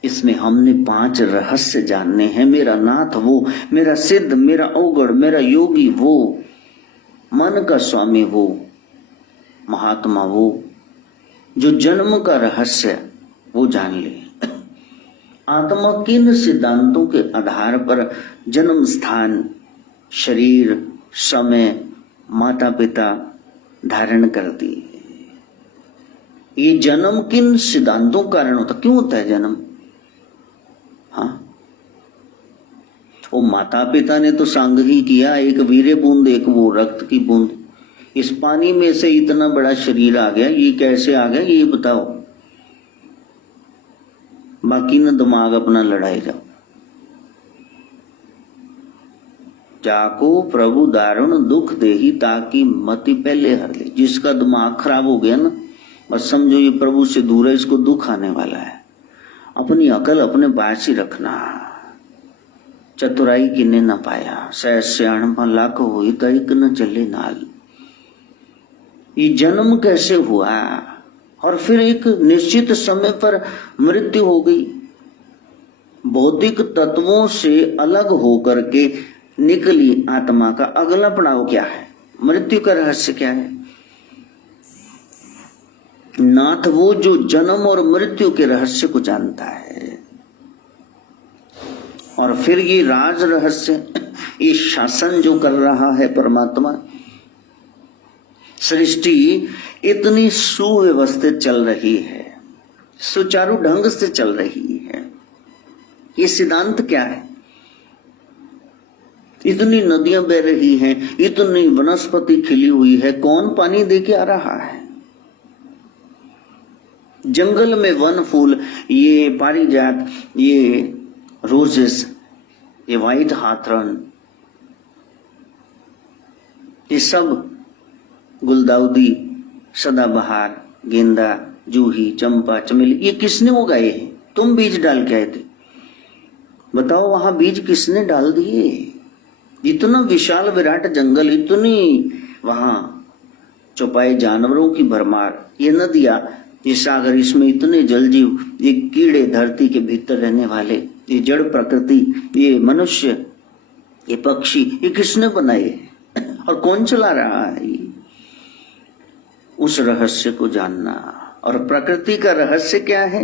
इसमें हमने 5 रहस्य जानने हैं। मेरा नाथ वो, मेरा सिद्ध, मेरा अवगढ़, मेरा योगी वो, मन का स्वामी वो, महात्मा वो, जो जन्म का रहस्य वो जान ले। आत्मा किन सिद्धांतों के आधार पर जन्म स्थान, शरीर, समय, माता पिता धारण करती है? ये जन्म किन सिद्धांतों के कारण होता, क्यों होता है जन्म? हाँ, वो माता पिता ने तो सांग ही किया, एक वीर्य बूंद एक वो रक्त की बूंद, इस पानी में से इतना बड़ा शरीर आ गया, ये कैसे आ गया ये बताओ। बाकी ना दिमाग अपना लड़ाई जाओ। जाको प्रभु दारुण दुख देही ताकि मति पहले हर ले। जिसका दिमाग खराब हो गया ना, बस समझो ये प्रभु से दूर है, इसको दुख आने वाला है। अपनी अकल अपने पास ही रखना। चतुराई किने न पाया, सह सियाणपा लाख हुई तैक न चले नाल। ये जन्म कैसे हुआ और फिर एक निश्चित समय पर मृत्यु हो गई। भौतिक तत्वों से अलग होकर के निकली आत्मा का अगला पड़ाव क्या है? मृत्यु का रहस्य क्या है? नाथ वो जो जन्म और मृत्यु के रहस्य को जानता है। और फिर ये राज रहस्य, ये शासन जो कर रहा है परमात्मा, सृष्टि इतनी सुव्यवस्थित चल रही है, सुचारू ढंग से चल रही है। ये सिद्धांत क्या है? इतनी नदियां बह रही हैं, इतनी वनस्पति खिली हुई है, कौन पानी देके आ रहा है? जंगल में वन फूल, ये पारिजात, ये रोजेस, ये व्हाइट हाथरन, ये सब गुलदाउदी, सदाबहार, गेंदा, जूही, चंपा, चमेली, ये किसने उगाए हैं? तुम बीज डाल के आए थे, बताओ वहां बीज किसने डाल दिए? इतना विशाल विराट जंगल, इतनी वहां चौपाए जानवरों की भरमार, ये नदियां, ये सागर, इसमें इतने जलजीव, ये कीड़े धरती के भीतर रहने वाले, ये जड़ प्रकृति, ये मनुष्य, ये पक्षी, ये किसने बनाए और कौन चला रहा है? उस रहस्य को जानना। और प्रकृति का रहस्य क्या है?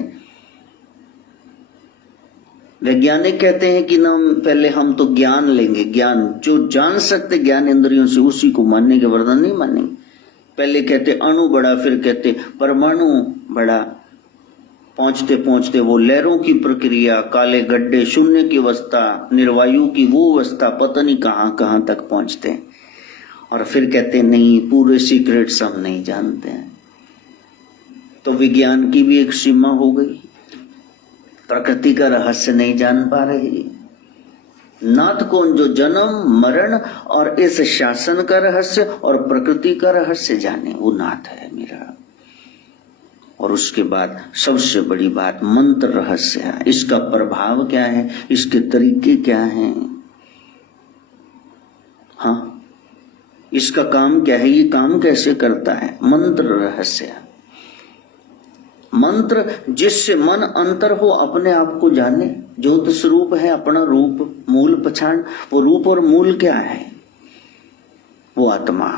वैज्ञानिक कहते हैं कि ना पहले हम तो ज्ञान लेंगे, ज्ञान जो जान सकते ज्ञान इंद्रियों से, उसी को मानने के, वरदान नहीं मानेंगे। पहले कहते अणु बड़ा, फिर कहते परमाणु बड़ा, पहुंचते पहुंचते वो लहरों की प्रक्रिया, काले गड्ढे, शून्य की अवस्था, निर्वायु की वो अवस्था, पता नहीं कहां कहां तक पहुंचते हैं। और फिर कहते नहीं, पूरे सीक्रेट्स हम नहीं जानते हैं। तो विज्ञान की भी एक सीमा हो गई, प्रकृति का रहस्य नहीं जान पा रही। नाथ कौन? जो जन्म, मरण और इस शासन का रहस्य और प्रकृति का रहस्य जाने, वो नाथ है मेरा। और उसके बाद सबसे बड़ी बात मंत्र रहस्य है। इसका प्रभाव क्या है, इसके तरीके क्या हैं, हाँ, इसका काम क्या है, ये काम कैसे करता है, मंत्र रहस्य। मंत्र जिससे मन अंतर हो, अपने आप को जाने, ज्योत स्वरूप है अपना रूप, मूल पहचान। वो रूप और मूल क्या है? वो आत्मा।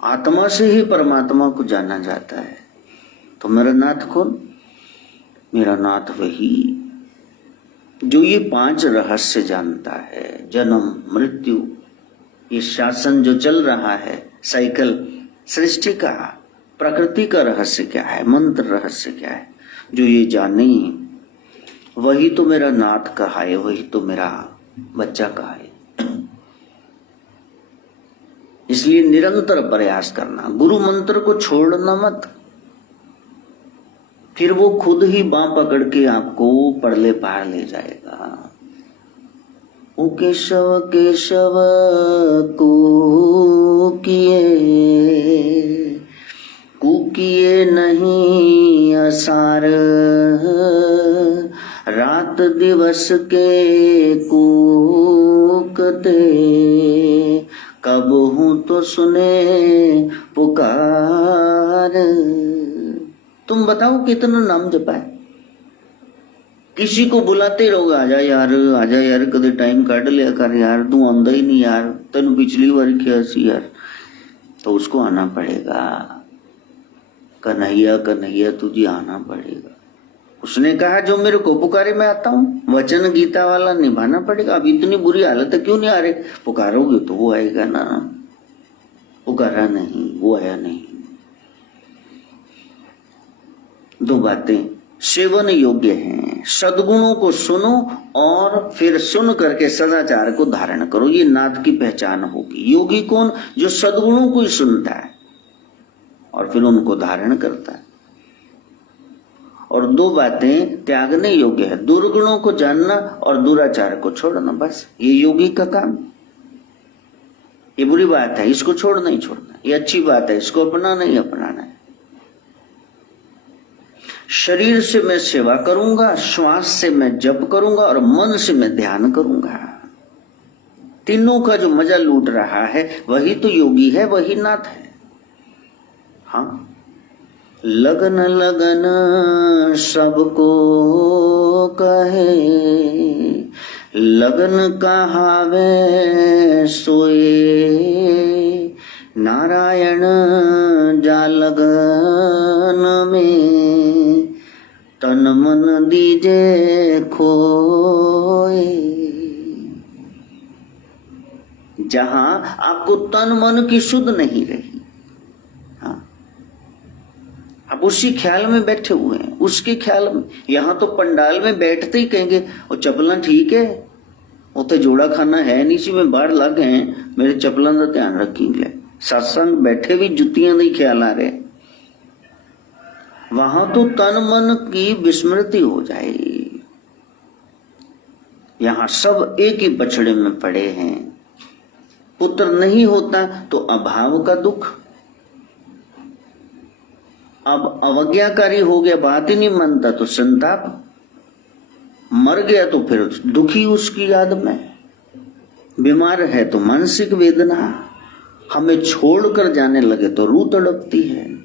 आत्मा से ही परमात्मा को जाना जाता है। तो मेरा नाथ कौन? मेरा नाथ वही जो ये 5 रहस्य जानता है। जन्म, मृत्यु, ये शासन जो चल रहा है, साइकिल सृष्टि का, प्रकृति का रहस्य क्या है, मंत्र रहस्य क्या है, जो ये जाने, वही तो मेरा नाथ कहा है, वही तो मेरा बच्चा कहा है। इसलिए निरंतर प्रयास करना, गुरु मंत्र को छोड़ना मत, फिर वो खुद ही बां पकड़ के आपको परले पार ले जाएगा। ओ केशव केशव कुकिए नहीं असार, रात दिवस के कूकते, कब हूं तो सुने पुकार। तुम बताओ कितना नाम जपा है? किसी को बुलाते रहोगे, आजा यार कदे टाइम काट लिया कर यार, तू आंदा ही नहीं यार, तेन पिछली बार क्या सी यार, तो उसको आना पड़ेगा। कन्हैया कन्हैया तुझे आना पड़ेगा। उसने कहा जो मेरे को पुकारे मैं आता हूं, वचन गीता वाला निभाना पड़ेगा। अब इतनी बुरी हालत है, क्यों नहीं आ रहे? पुकारोगे तो वो आएगा ना, पुकारा नहीं, वो आया नहीं। दो बातें सेवन योग्य हैं, सद्गुणों को सुनो और फिर सुन करके सदाचार को धारण करो, ये नाथ की पहचान होगी। योगी कौन? जो सद्गुणों को ही सुनता है और फिर उनको धारण करता है। और दो बातें त्यागने योग्य है, दुर्गुणों को जानना और दुराचार को छोड़ना, बस ये योगी का काम। ये बुरी बात है, इसको छोड़ना ही छोड़ना, ये अच्छी बात है, इसको अपनाना ही अपनाना है। शरीर से मैं सेवा करूंगा, श्वास से मैं जप करूंगा और मन से मैं ध्यान करूंगा। तीनों का जो मजा लूट रहा है वही तो योगी है, वही नाथ है। हाँ, लगन लगन सबको कहे, लगन कहावे सोए, नारायण जा लगन में, तन मन दीजे खोए। जहां आपको तन मन की सुध नहीं रही, हाँ, आप उसी ख्याल में बैठे हुए हैं, उसके ख्याल में। यहां तो पंडाल में बैठते ही कहेंगे वो चप्पल ठीक है, उते जोड़ा खाना है नहीं सी, में बाहर लग गए, मेरे चप्पलों का ध्यान रखेंगे। सत्संग बैठे भी जुतियां नहीं ख्याल आ रहे, वहां तो तन मन की विस्मृति हो जाएगी। यहां सब एक ही बछड़े में पड़े हैं। पुत्र नहीं होता तो अभाव का दुख, अब अवज्ञाकारी हो गया, बात ही नहीं मानता तो संताप, मर गया तो फिर दुखी उसकी याद में, बीमार है तो मानसिक वेदना, हमें छोड़कर जाने लगे तो रूह तड़पती है।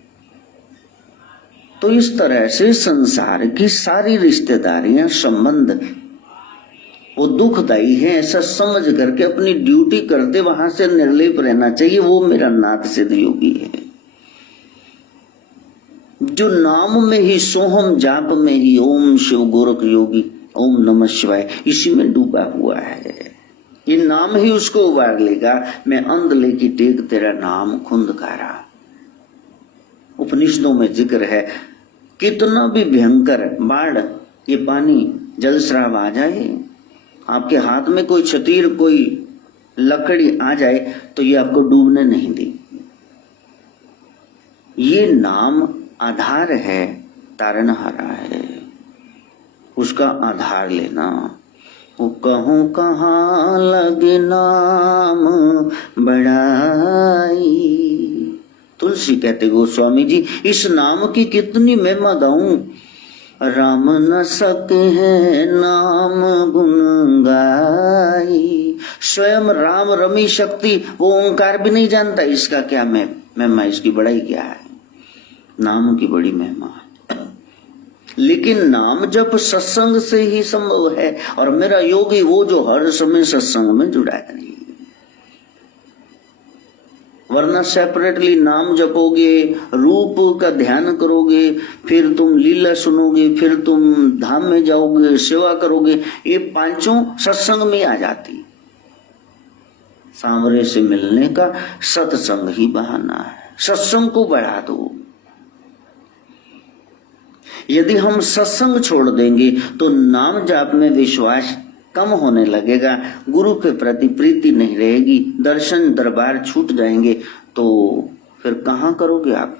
तो इस तरह से संसार की सारी रिश्तेदारियां, संबंध वो दुखदायी है, ऐसा समझ करके अपनी ड्यूटी करते वहां से निर्लेप रहना चाहिए। वो मेरा नाथ सिद्ध योगी है, जो नाम में ही, सोहम जाप में ही, ओम शिव गोरख योगी, ओम नमः शिवाय, इसी में डूबा हुआ है। ये नाम ही उसको उबार लेगा। मैं अंध लेकी टेक तेरा नाम खुंदकारा। उपनिषदों में जिक्र है, कितना भी भयंकर बाढ़, ये पानी जलस्राव आ जाए, आपके हाथ में कोई छतीर, कोई लकड़ी आ जाए तो ये आपको डूबने नहीं देगी। ये नाम आधार है, तारनहारा है, उसका आधार लेना। वो कहूँ कहाँ लगे नाम बढ़ाई। तुलसी कहते गोस्वामी जी, इस नाम की कितनी महिमा गाऊं, राम न सके है नाम गुण गाई। स्वयं राम रमी शक्ति, वो ओंकार भी नहीं जानता इसका क्या महिमा, इसकी बड़ाई क्या है। नाम की बड़ी महिमा है, लेकिन नाम जब सत्संग से ही संभव है। और मेरा योगी वो जो हर समय सत्संग में जुड़ा है, वरना सेपरेटली नाम जपोगे, रूप का ध्यान करोगे, फिर तुम लीला सुनोगे, फिर तुम धाम में जाओगे, सेवा करोगे, ये पांचों सत्संग में आ जाती। सांवरे से मिलने का सत्संग ही बहाना है, सत्संग को बढ़ा दो। यदि हम सत्संग छोड़ देंगे तो नाम जाप में विश्वास कम होने लगेगा, गुरु के प्रति प्रीति नहीं रहेगी, दर्शन दरबार छूट जाएंगे, तो फिर कहाँ करोगे आप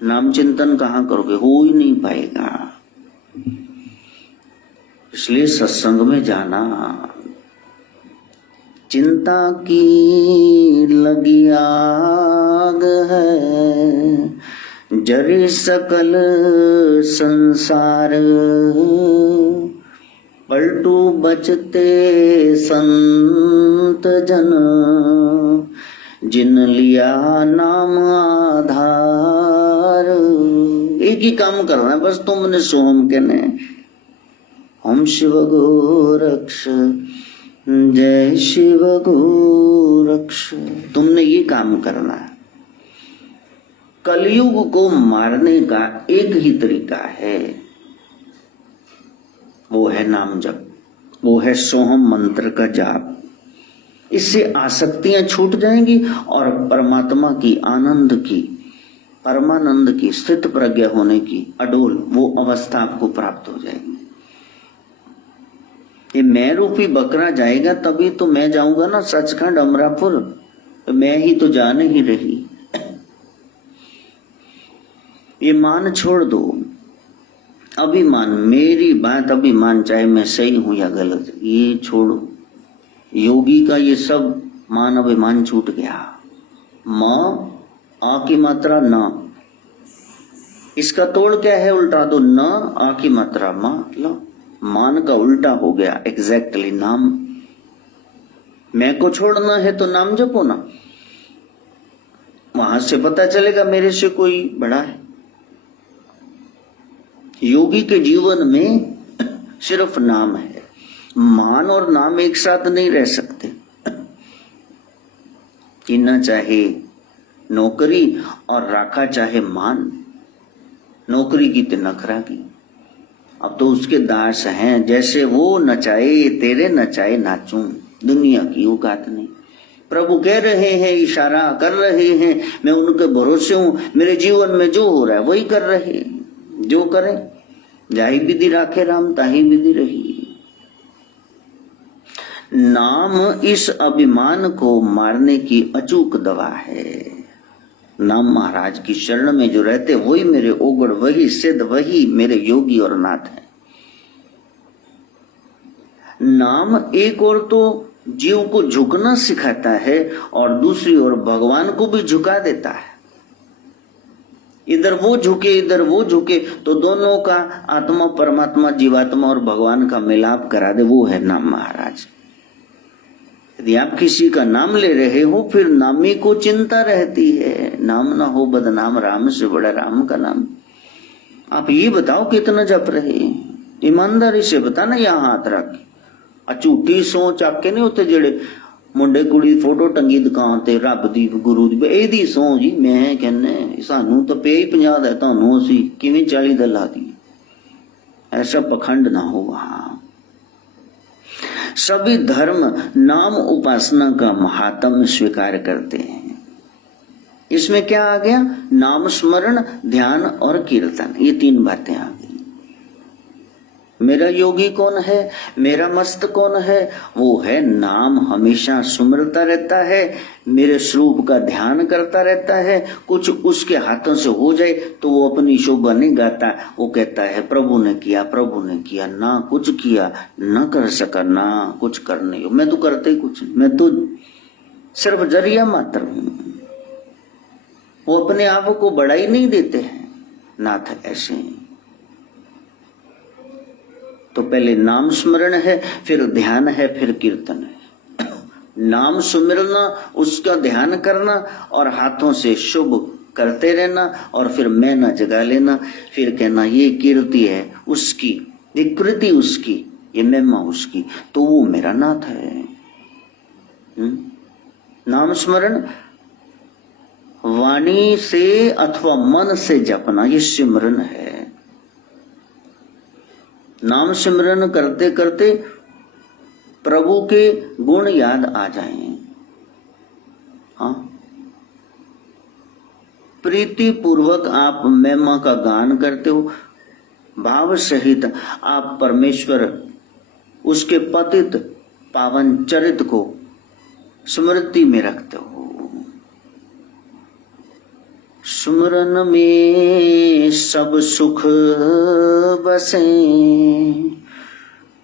नाम चिंतन, कहाँ करोगे? हो ही नहीं पाएगा। इसलिए सत्संग में जाना। चिंता की लगी आग है, जरी सकल संसार, पलटू बचते संत जन, जिन लिया नाम आधार। एक ही काम करना है बस तुमने, सोहम कहने, ओम शिव गोरक्ष, जय शिव गोरक्ष, तुमने ये काम करना है। कलयुग को मारने का एक ही तरीका है, वो है नाम जप, वो है सोहम मंत्र का जाप। इससे आसक्तियां छूट जाएंगी और परमात्मा की आनंद की, परमानंद की, स्थित प्रज्ञा होने की अडोल वो अवस्था आपको प्राप्त हो जाएगी। ये मैं रूपी बकरा जाएगा तभी तो मैं जाऊंगा ना सचखंड अमरापुर, तो मैं ही तो जा नहीं रही। ये मान छोड़ दो, अभिमान, मेरी बात अभिमान, चाहे मैं सही हूं या गलत, ये छोड़ो। योगी का ये सब मान अभिमान छूट गया। मां आ की मात्रा न, इसका तोड़ क्या है, उल्टा दो, न आ की मात्रा मां, लो मान का उल्टा हो गया एग्जैक्टली नाम। मैं को छोड़ना है तो नाम जपो ना, वहां से पता चलेगा मेरे से कोई बड़ा है। योगी के जीवन में सिर्फ नाम है, मान और नाम एक साथ नहीं रह सकते। कि न चाहे नौकरी और राखा चाहे मान, नौकरी की तो नखरा की, अब तो उसके दास हैं, जैसे वो नचाए तेरे नचाए नाचूं, दुनिया की औकात नहीं। प्रभु कह रहे हैं, इशारा कर रहे हैं, मैं उनके भरोसे हूं, मेरे जीवन में जो हो रहा है वही कर रहे, जो करें, जाहि विधि राखे राम ताहि विधि रही। नाम इस अभिमान को मारने की अचूक दवा है। नाम महाराज की शरण में जो रहते वही मेरे ओगड़, वही सिद्ध, वही मेरे योगी और नाथ है। नाम एक और तो जीव को झुकना सिखाता है और दूसरी ओर भगवान को भी झुका देता है। इधर वो झुके इधर वो झुके तो दोनों का आत्मा परमात्मा जीवात्मा और भगवान का मिलाप करा दे, वो है नाम महाराज। यदि आप किसी का नाम ले रहे हो फिर नामी को चिंता रहती है, नाम ना हो बदनाम, राम से बड़ा राम का नाम। आप ये बताओ कितना जप रहे, ईमानदारी से बताना, यहाँ हाथ रख। झूठी सोच आके नहीं होते जेड़े मुंडे कुड़ी फोटो टंगी दुकान ते, रब दी गुरु दी, एदी सौ जी मैं कहने सानू तो पे ही 50 है, तानू असी किवें 40 दा ला दी। ऐसा पखंड ना हो वहां। सभी धर्म नाम उपासना का महात्म स्वीकार करते हैं। इसमें क्या आ गया, नाम स्मरण, ध्यान और कीर्तन, ये 3 बातें आ गई। मेरा योगी कौन है, मेरा मस्त कौन है, वो है नाम हमेशा सुमरता रहता है, मेरे स्वरूप का ध्यान करता रहता है। कुछ उसके हाथों से हो जाए तो वो अपनी शोभा नहीं गाता, वो कहता है प्रभु ने किया, प्रभु ने किया, ना कुछ किया, ना कर सका, ना कुछ करने हो, मैं तो करते ही कुछ, मैं तो सिर्फ जरिया मात्र हूं। वो अपने आप को बढ़ाई नहीं देते हैं नाथ ऐसे। तो पहले नाम स्मरण है, फिर ध्यान है, फिर कीर्तन है। नाम सुमिरना, उसका ध्यान करना और हाथों से शुभ करते रहना, और फिर मैं न जगा लेना, फिर कहना ये कीर्ति है उसकी, ये कृति उसकी, ये महिमा उसकी, तो वो मेरा नाथ है। नाम स्मरण वाणी से अथवा मन से जपना, ये सिमरन है। नाम सिमरन करते करते प्रभु के गुण याद आ जाएं। हाँ, प्रीति पूर्वक आप महिमा का गान करते हो, भाव सहित आप परमेश्वर उसके पतित पावन चरित को स्मृति में रखते हो। सुमरन में सब सुख बसे,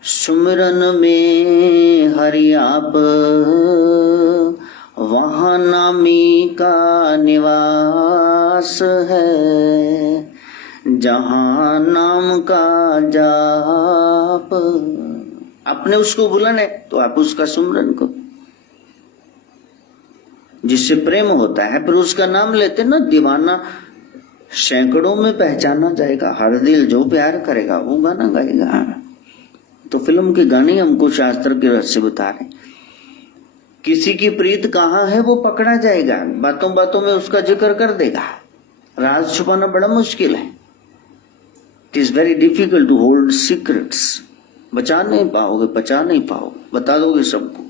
सुमरन में हरि आप, वहाँ नामी का निवास है, जहाँ नाम का जाप। आपने उसको बुलाना है तो आप उसका सुमरन करो। जिससे प्रेम होता है फिर उसका नाम लेते ना, दीवाना सैकड़ों में पहचाना जाएगा। हर दिल जो प्यार करेगा वो गाना गाएगा। तो फिल्म के गाने हमको शास्त्र के रस से बता रहे, किसी की प्रीत कहाँ है वो पकड़ा जाएगा, बातों बातों में उसका जिक्र कर देगा। राज छुपाना बड़ा मुश्किल है। It is very difficult to hold secrets. बचा नहीं पाओगे, बचा नहीं पाओगे, बता दोगे सबको।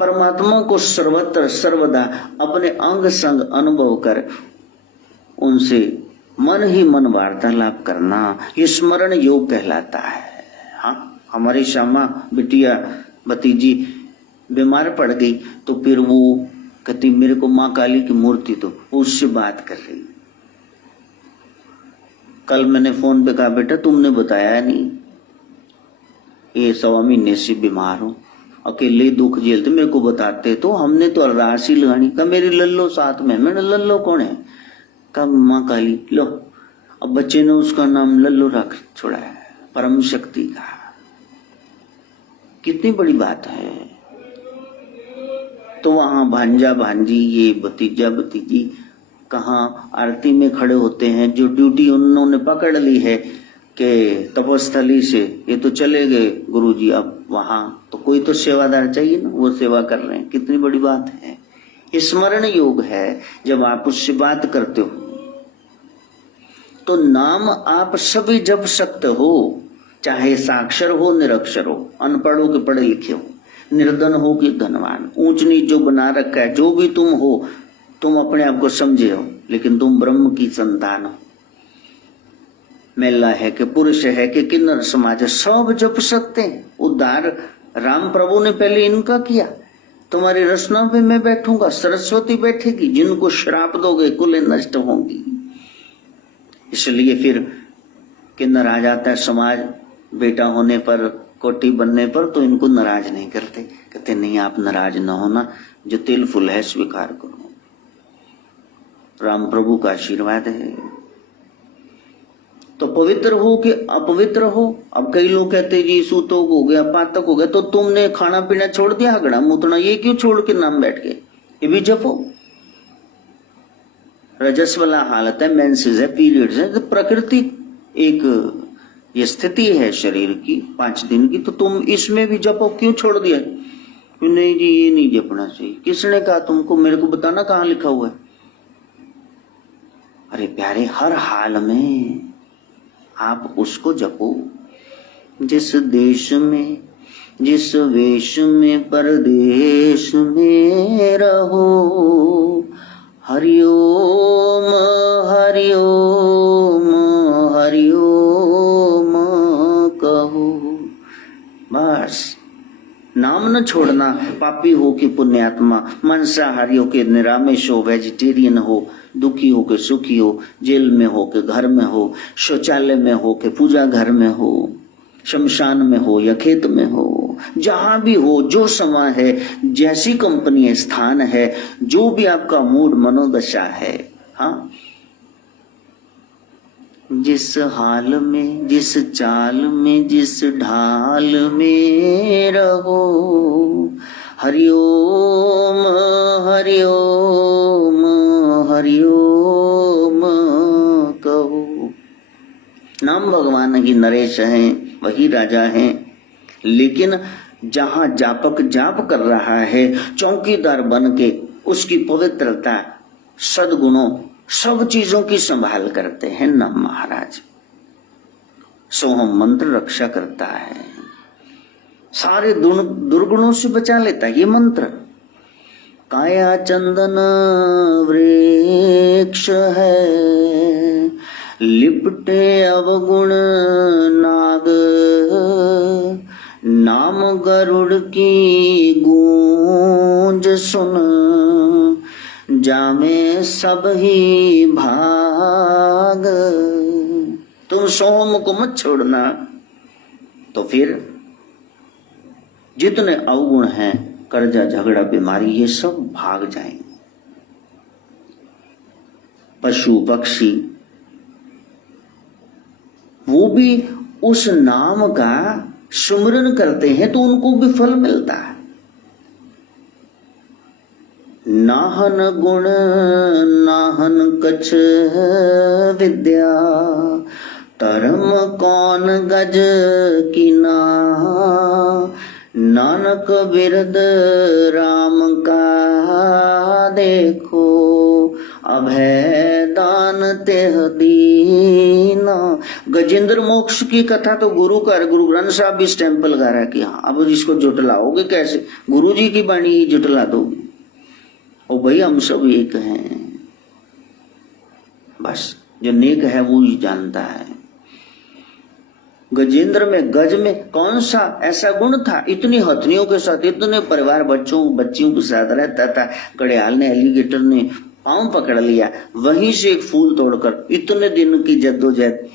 परमात्मा को सर्वत्र सर्वदा अपने अंग संग अनुभव कर उनसे मन ही मन वार्तालाप करना, ये स्मरण योग कहलाता है। हाँ, हमारी श्यामा बिटिया भतीजी बीमार पड़ गई तो फिर वो कहती मेरे को माँ काली की मूर्ति दो, उससे बात कर रही। कल मैंने फोन पे कहा बेटा तुमने बताया नहीं, ये 1.25 महीने से बीमार हूं, अकेले दुख झेलते, मेरे को बताते तो हमने तो अरदास ही लगानी। कहा मेरी लल्लो साथ में। मैंने लल्लो कौन है? कहा माँ काली। लो, अब बच्चे ने उसका नाम लल्लो रख छोड़ा है, परम शक्ति का। कितनी बड़ी बात है। तो वहां भांजा भांजी, ये भतीजा भतीजी कहाँ आरती में खड़े होते हैं। जो ड्यूटी उन्होंने पकड़ ली है कि तपस्थली से ये तो चले गए गुरुजी, अब वहां तो कोई तो सेवादार चाहिए ना, वो सेवा कर रहे हैं। कितनी बड़ी बात है। स्मरण योग है। जब आप उससे बात करते हो तो नाम आप सभी जप सकते हो, चाहे साक्षर हो निरक्षर हो, अनपढ़ हो कि पढ़े लिखे हो, निर्धन हो कि धनवान, ऊंच नीच जो बना रखा है, जो भी तुम हो, तुम अपने आप को समझे हो, लेकिन तुम ब्रह्म की संतान हो। महिला है कि पुरुष है कि किन्नर समाज है, सब जप सकते हैं। उद्धार राम प्रभु ने पहले इनका किया। तुम्हारी रचना पे मैं बैठूंगा, सरस्वती बैठेगी, जिनको श्राप दोगे कुलें नष्ट होंगी। इसलिए फिर किन्नर आ जाता है समाज, बेटा होने पर, कोटी बनने पर, तो इनको नाराज नहीं करते। कहते नहीं आप नाराज न होना, जो तिल फुल है स्वीकार करो। राम प्रभु का आशीर्वाद है। तो पवित्र हो कि अपवित्र हो। अब कई लोग कहते जी सूतक हो गया, पातक हो गया, तो तुमने खाना पीना छोड़ दिया, हगड़ा मुतना ये क्यों छोड़ के नाम बैठ गए? ये भी जपो। रजस वाला हालत है, मेंसेस है, पीरियड्स है, तो प्रकृति एक ये स्थिति है शरीर की 5 दिन की, तो तुम इसमें भी जपो। क्यों छोड़ दिया? नहीं जी ये नहीं जपना चाहिए। किसने कहा तुमको? मेरे को बताना कहाँ लिखा हुआ है। अरे प्यारे, हर हाल में आप उसको जपो। जिस देश में, जिस वेश में, परदेश में रहो, हरिओम हरिओम हरिओम कहो। बस नाम न छोड़ना। पापी हो कि पुण्यात्मा, मांसाहारी हो कि निरामिष हो, वेजिटेरियन हो, दुखी हो कि सुखी हो, जेल में हो कि घर में हो, शौचालय में हो कि पूजा घर में हो, शमशान में हो या खेत में हो, जहां भी हो, जो समय है, जैसी कंपनी है, स्थान है, जो भी आपका मूड मनोदशा है, हाँ, जिस हाल में, जिस चाल में, जिस ढाल में रहो, हरिओम हरिओम हरिओम कहो। नाम भगवान ही नरेश हैं, वही राजा हैं, लेकिन जहां जापक जाप कर रहा है, चौकीदार बन के उसकी पवित्रता, सद्गुणों, सब चीजों की संभाल करते हैं ना महाराज। सोहम मंत्र रक्षा करता है, सारे दुर्गुणों से बचा लेता है ये मंत्र। काया चंदन वृक्ष है, लिपटे अवगुण नाग, नाम गरुड़ की गूंज सुन, जामे सब ही भाग। तुम सोम को मत छोड़ना, तो फिर जितने अवगुण हैं, कर्जा झगड़ा बीमारी, ये सब भाग जाएंगे। पशु पक्षी वो भी उस नाम का सुमरन करते हैं तो उनको भी फल मिलता है। नाहन गुण नाहन कछ विद्या, धर्म कौन गज कीना, नानक बिरद राम का देखो, अभय दान तेह दीना। गजेंद्र मोक्ष की कथा तो गुरु ग्रंथ साहब भी स्टैंप लगा रहा है कि हाँ अब इसको जुटलाओगे कैसे, गुरु जी की वाणी ही जुटला दोगे। ओ भाई हम सब एक हैं, बस जो नेक है वो ही जानता है। गजेंद्र में गज में कौन सा ऐसा गुण था, इतनी हथनियों के साथ इतने परिवार बच्चियों के साथ रहता था। घड़ियाल ने एलिगेटर ने पांव पकड़ लिया, वहीं से एक फूल तोड़कर इतने दिन की जद्दोजहद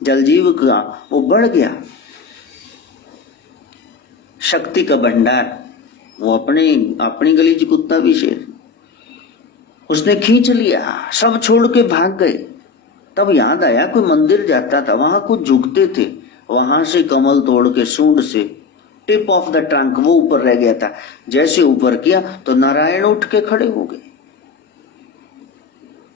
जलजीव का वो बढ़ गया। शक्ति का भंडार, वो अपनी गली च कुत्ता भी शेर, उसने खींच लिया, सब छोड़ के भाग गए। तब याद आया कोई मंदिर जाता था, वहां कुछ झुकते थे, वहां से कमल तोड़ के सूंड से टिप ऑफ द ट्रंक वो ऊपर रह गया था। जैसे ऊपर किया तो नारायण उठ के खड़े हो गए।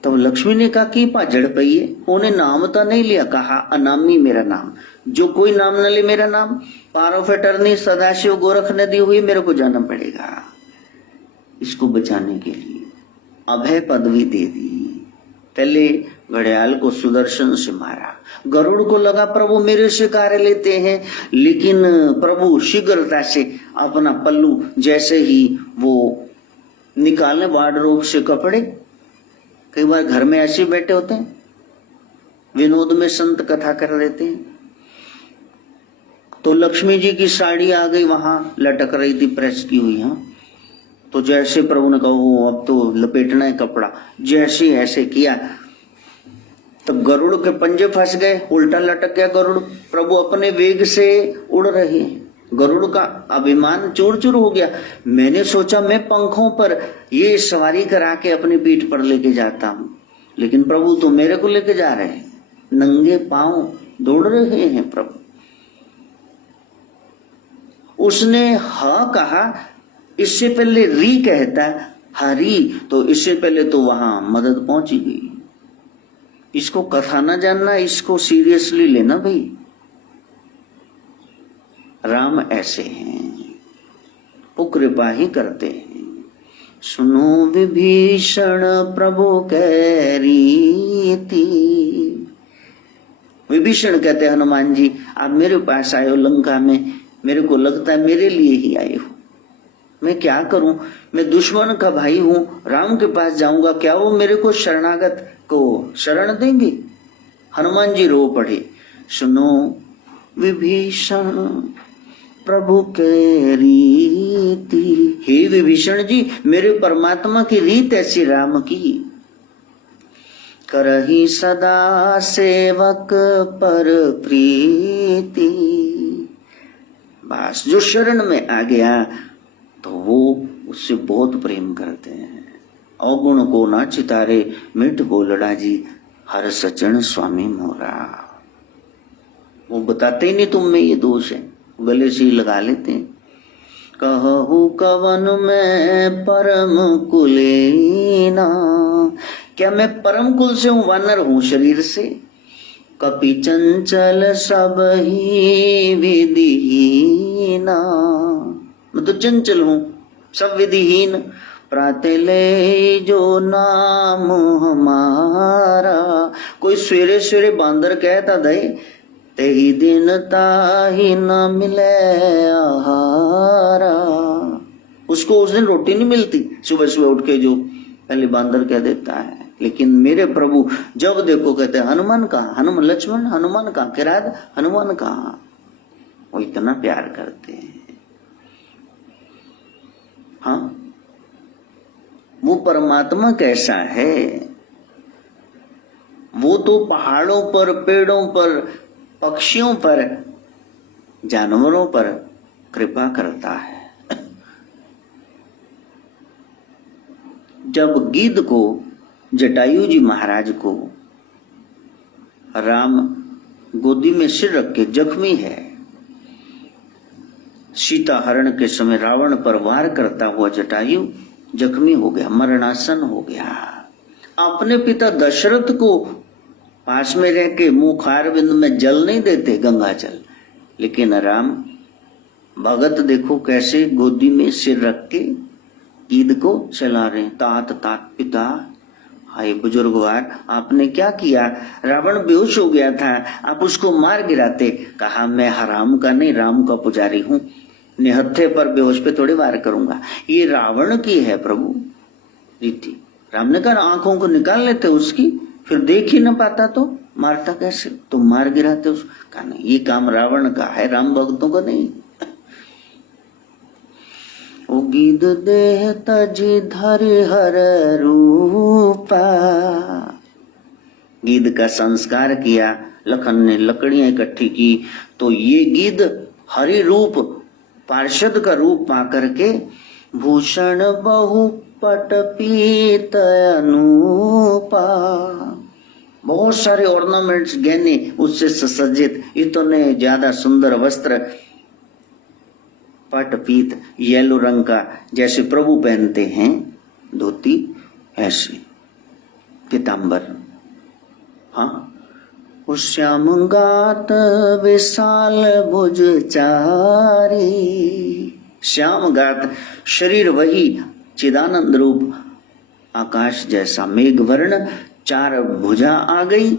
तब लक्ष्मी ने कहा कि भाजड़ पई है, उन्हें नाम तो नहीं लिया, कहा अनामी मेरा नाम, जो कोई नाम न ले मेरा नाम। Power of attorney Sadashiv Gorakh ने दी हुई, मेरे को जाना पड़ेगा। इसको बचाने के लिए अभय पदवी दे दी। पहले घड़ियाल को सुदर्शन से मारा, गरुड़ को लगा प्रभु मेरे से कार्य लेते हैं, लेकिन प्रभु शीघ्रता से अपना पल्लू जैसे ही वो निकालने वार्डरोब से कपड़े, कई बार घर में ऐसे बैठे होते हैं, विनोद में संत कथा कर लेते हैं, तो लक्ष्मी जी की साड़ी आ गई, वहां लटक रही थी प्रेस की हुई। हाँ, तो जैसे प्रभु ने कहा अब तो लपेटना है कपड़ा, जैसे ऐसे किया तो गरुड़ के पंजे फंस गए, उल्टा लटक गया गरुड़। प्रभु अपने वेग से उड़ रहे हैं, गरुड़ का अभिमान चूर चूर हो गया। मैंने सोचा मैं पंखों पर ये सवारी करा के अपनी पीठ पर लेके जाता हूं, लेकिन प्रभु तो मेरे को लेके जा रहे हैं, नंगे पांव दौड़ रहे हैं प्रभु। उसने हाँ कहा, इससे पहले री कहता हरी, तो इससे पहले तो वहां मदद पहुंची गई। इसको कथा ना जानना, इसको सीरियसली लेना भाई। राम ऐसे हैं, वो कृपा ही करते हैं। सुनो विभीषण प्रभु कह रीति। विभीषण कहते हैं हनुमान जी आप मेरे पास आए हो लंका में, मेरे को लगता है मेरे लिए ही आए हो, मैं क्या करूं, मैं दुश्मन का भाई हूं, राम के पास जाऊंगा, क्या वो मेरे को शरणागत को शरण देंगे। हनुमान जी रो पड़े, सुनो विभीषण प्रभु के रीति। हे विभीषण जी, मेरे परमात्मा की रीत ऐसी राम की, करही सदा सेवक पर प्रीति। बस जो शरण में आ गया तो वो उससे बहुत प्रेम करते हैं। अवगुण को ना चितारे मिठ बोलड़ा जी, हर सचन स्वामी मोरा। वो बताते ही नहीं तुम में ये दोष है, गले से ही लगा लेते हैं। कहू कवन में परम कुलीना, क्या मैं परम कुल से हूं, वानर हूं शरीर से। कपि चंचल सब ही विधिहीना, मैं तो चंचल हूं सब विधिहीन। प्रातः ले जो नाम हमारा, कोई सवेरे सवेरे बांदर कहता दे, तेही दिन ताही न मिले आहारा। उसको उस दिन रोटी नहीं मिलती, सुबह सुबह उठ के जो पहले बांदर कह देता है। लेकिन मेरे प्रभु जब देखो कहते हैं हनुमान कहाँ, हनुमान लक्ष्मण हनुमान कहाँ, किरात हनुमान कहाँ। वो इतना प्यार करते हैं। हाँ, वो परमात्मा कैसा है, वो तो पहाड़ों पर, पेड़ों पर, पक्षियों पर, जानवरों पर कृपा करता है। जब गिद्ध को, जटायु जी महाराज को राम गोदी में सिर रख के जख्मी है, सीता हरण के समय रावण पर वार करता हुआ जटायु जख्मी हो गया, मरणासन हो गया। अपने पिता दशरथ को पास में रह के मुखार बिंद में जल नहीं देते, गंगा जल, लेकिन राम भगत देखो कैसे गोदी में सिर रख के ईद को चला रहे। तात तात पिता हाय बुजुर्गवार, आपने क्या किया? रावण बेहोश हो गया था, आप उसको मार गिराते। कहा मैं हराम का नहीं, राम का पुजारी हूं, निहत्थे पर बेहोश पे थोड़ी वार करूंगा। ये रावण की है प्रभु रीति। राम ने कहा आंखों को निकाल लेते उसकी, फिर देख ही न पाता तो मारता कैसे? तो मार गिराते उसको। कहा नहीं, ये काम रावण का है, राम भक्तों का नहीं। ओ गिद देह तजी धरि हर रूपा, गिद्ध का संस्कार किया। लखन ने लकड़ियां इकट्ठी की, तो ये गिद्ध हरि रूप, पार्षद का रूप पा करके, भूषण बहु पट पीत अनूपा, बहुत सारे ऑर्नामेंट्स गहने उससे सुसज्जित, इतने ज्यादा सुंदर वस्त्र, पट पीत येलो रंग का, जैसे प्रभु पहनते हैं धोती, ऐसे पीतांबर। हाँ, श्याम गात विशाल भुज चारी, श्याम गात शरीर वही चिदानंद रूप, आकाश जैसा मेघ वर्ण, चार भुजा आ गई।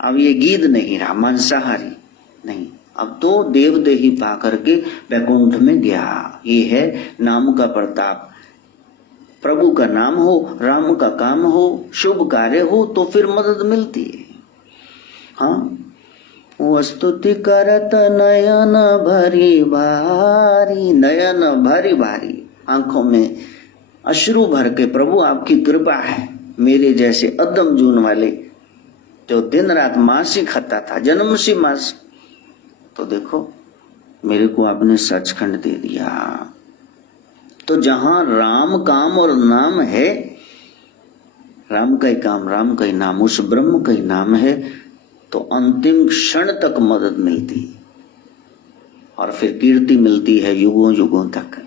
अब ये गिद्ध नहीं रहा, मांसाहारी नहीं, अब तो देवदेही पा करके वैकुंठ में गया। ये है नाम का प्रताप। प्रभु का नाम हो, राम का काम हो, शुभ कार्य हो, तो फिर मदद मिलती है। हाँ, वो स्तुति करत नयन भरी भारी, नयन भरी भारी, आंखों में अश्रु भर के, प्रभु आपकी कृपा है, मेरे जैसे अदम जून वाले जो दिन रात मांस ही खाता था, जन्म से मांस, तो देखो मेरे को आपने सचखंड दे दिया। तो जहां राम काम और नाम है, राम का ही काम, राम का ही नाम, उस ब्रह्म का ही नाम है, तो अंतिम क्षण तक मदद मिलती और फिर कीर्ति मिलती है युगों युगों तक।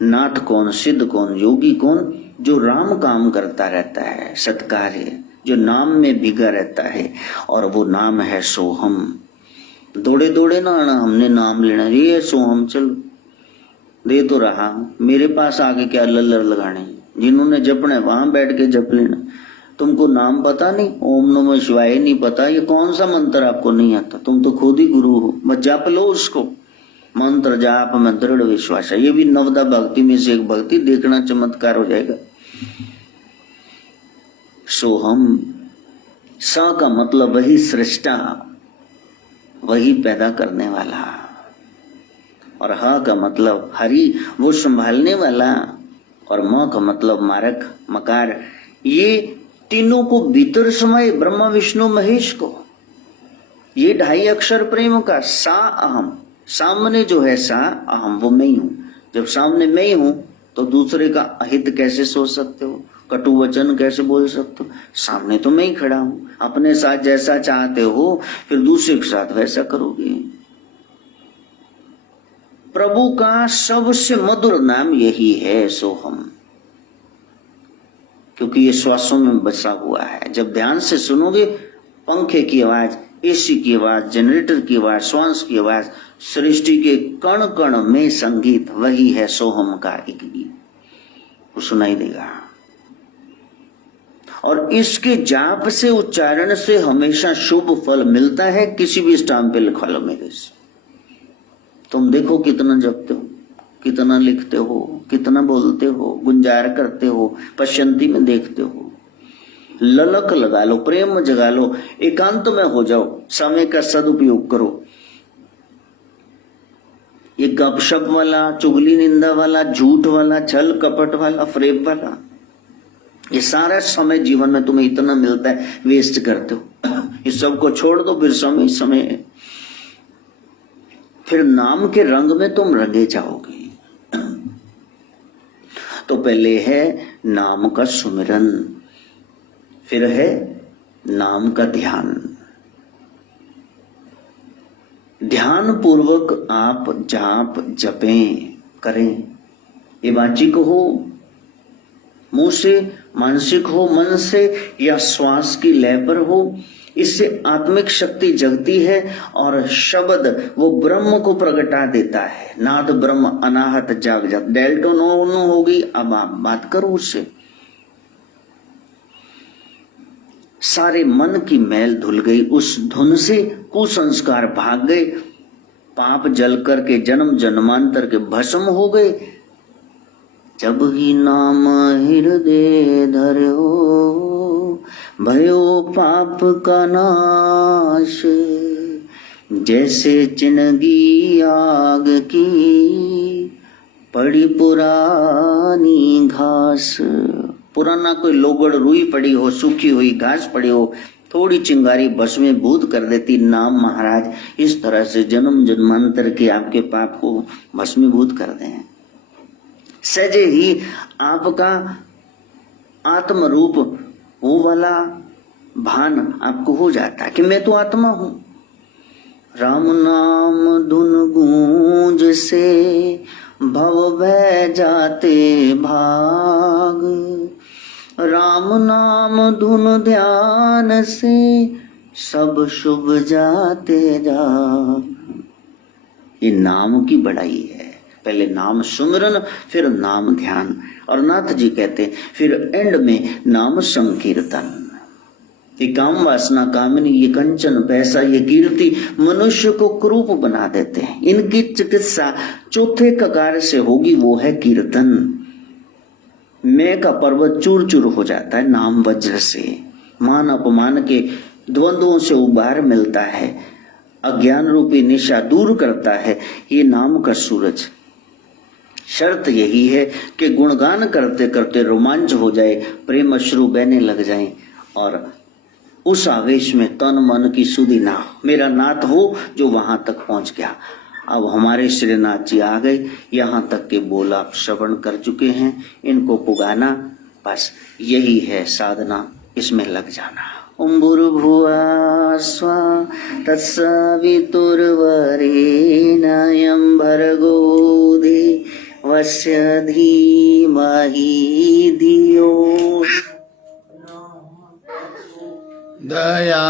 नाथ कौन, सिद्ध कौन, योगी कौन? जो राम काम करता रहता है, सत्कार्य, जो नाम में भीगा रहता है, और वो नाम है सोहम। दौड़े दौड़े ना आना, हमने नाम लेना, ये सोहम, चलो दे तो रहा, मेरे पास आके क्या लल्लर लगाने, जिन्होंने जपना वहां बैठ के जप लेना। तुमको नाम पता नहीं, ओम नमः शिवाय नहीं पता, ये कौन सा मंत्र आपको नहीं आता? तुम तो खुद ही गुरु हो, बस जप लो उसको। मंत्र जाप में दृढ़ विश्वास है, ये भी नवदा भक्ति में से एक भक्ति, देखना चमत्कार हो जाएगा। सोहम, स का मतलब वही सृष्टा, वही पैदा करने वाला, और ह का मतलब हरि, वो संभालने वाला, और म का मतलब मारक, मकार। ये तीनों को भीतर समाये, ब्रह्मा विष्णु महेश को। ये ढाई अक्षर प्रेम का सा अहम, सामने जो है सा अहम, वो मैं ही हूं। जब सामने मैं ही हूं तो दूसरे का अहित कैसे सोच सकते हो, कटु वचन कैसे बोल सकते हो? सामने तो मैं ही खड़ा हूं। अपने साथ जैसा चाहते हो फिर दूसरे के साथ वैसा करोगे। प्रभु का सबसे मधुर नाम यही है सोहम, क्योंकि ये श्वासों में बसा हुआ है। जब ध्यान से सुनोगे, पंखे की आवाज, एसी की आवाज, जनरेटर की आवाज, श्वास की आवाज, सृष्टि के कण कण में संगीत, वही है सोहम का एक गीत, वो सुनाई देगा। और इसके जाप से, उच्चारण से हमेशा शुभ फल मिलता है, किसी भी स्टाम्प पे लिखवा लो मेरे से। तुम देखो कितना जपते हो, कितना लिखते हो, कितना बोलते हो, गुंजार करते हो, पश्यंती में देखते हो। ललक लगा लो, प्रेम जगा लो, एकांत में हो जाओ, समय का सदुपयोग करो। ये गपशप वाला, चुगली निंदा वाला, झूठ वाला, छल कपट वाला, फ्रेब वाला, ये सारा समय जीवन में तुम्हें इतना मिलता है, वेस्ट करते हो। इस सब को छोड़ दो, फिर समय समय है। फिर नाम के रंग में तुम रंगे जाओगे। तो पहले है नाम का सुमिरन, फिर है नाम का ध्यान। ध्यान पूर्वक आप जाप जपें करें, ये वाचिक हो, मुंह से, मानसिक हो, मन से, या श्वास की लय पर हो। इससे आत्मिक शक्ति जगती है और शब्द वो ब्रह्म को प्रगटा देता है। नाद ब्रह्म अनाहत जाग जात, डेल्टो नो होगी। अब आप बात करो उससे, सारे मन की मैल धुल गई, उस धुन से कुसंस्कार भाग गए, पाप जल करके जन्म जन्मांतर के भस्म हो गए। जब ही नाम हृदय धर्यो भयो पाप का नाश, जैसे चिनगी आग की पड़ी पुरानी घास। पुराना कोई लोगड़ रुई पड़ी हो, सूखी हुई घास पड़ी हो, थोड़ी चिंगारी भस्मीभूत कर देती। नाम महाराज इस तरह से जन्म जन्मांतर के आपके पाप को भस्मीभूत कर दें। सहजे ही आपका आत्म रूप वो वाला भान आपको हो जाता है कि मैं तो आत्मा हूं। राम नाम धुन गूंज से भव भय जाते भाग, राम नाम धुन ध्यान से सब शुभ जाते जाग। ये नाम की बड़ाई है। पहले नाम सुमिरन, फिर नाम ध्यान, और नाथ जी कहते फिर एंड में नाम संकीर्तन। ये काम वासना कामनी, ये कंचन पैसा, ये कीर्ति मनुष्य को क्रूप बना देते हैं। इनकी चिकित्सा चौथे ककार से होगी, वो है कीर्तन। मैं का पर्वत चूर चूर हो जाता है नाम वज्र से। मान अपमान के द्वंद्वों से उबार मिलता है, अज्ञान रूपी निशा दूर करता है ये नाम का सूरज। शर्त यही है कि गुणगान करते करते रोमांच हो जाए, प्रेम अश्रु बहने लग जाएं, और उस आवेश में तन मन की सुधि ना हो। मेरा नाथ हो जो वहां तक पहुंच गया। अब हमारे श्रीनाथ जी आ गए, यहां तक के बोल आप श्रवण कर चुके हैं, इनको पुगाना, बस यही है साधना, इसमें लग जाना। ओम भूर्भुवः स्वः तत्सवितुर्वरेण्यं भर्गो देवस्य धीमहि धियो दया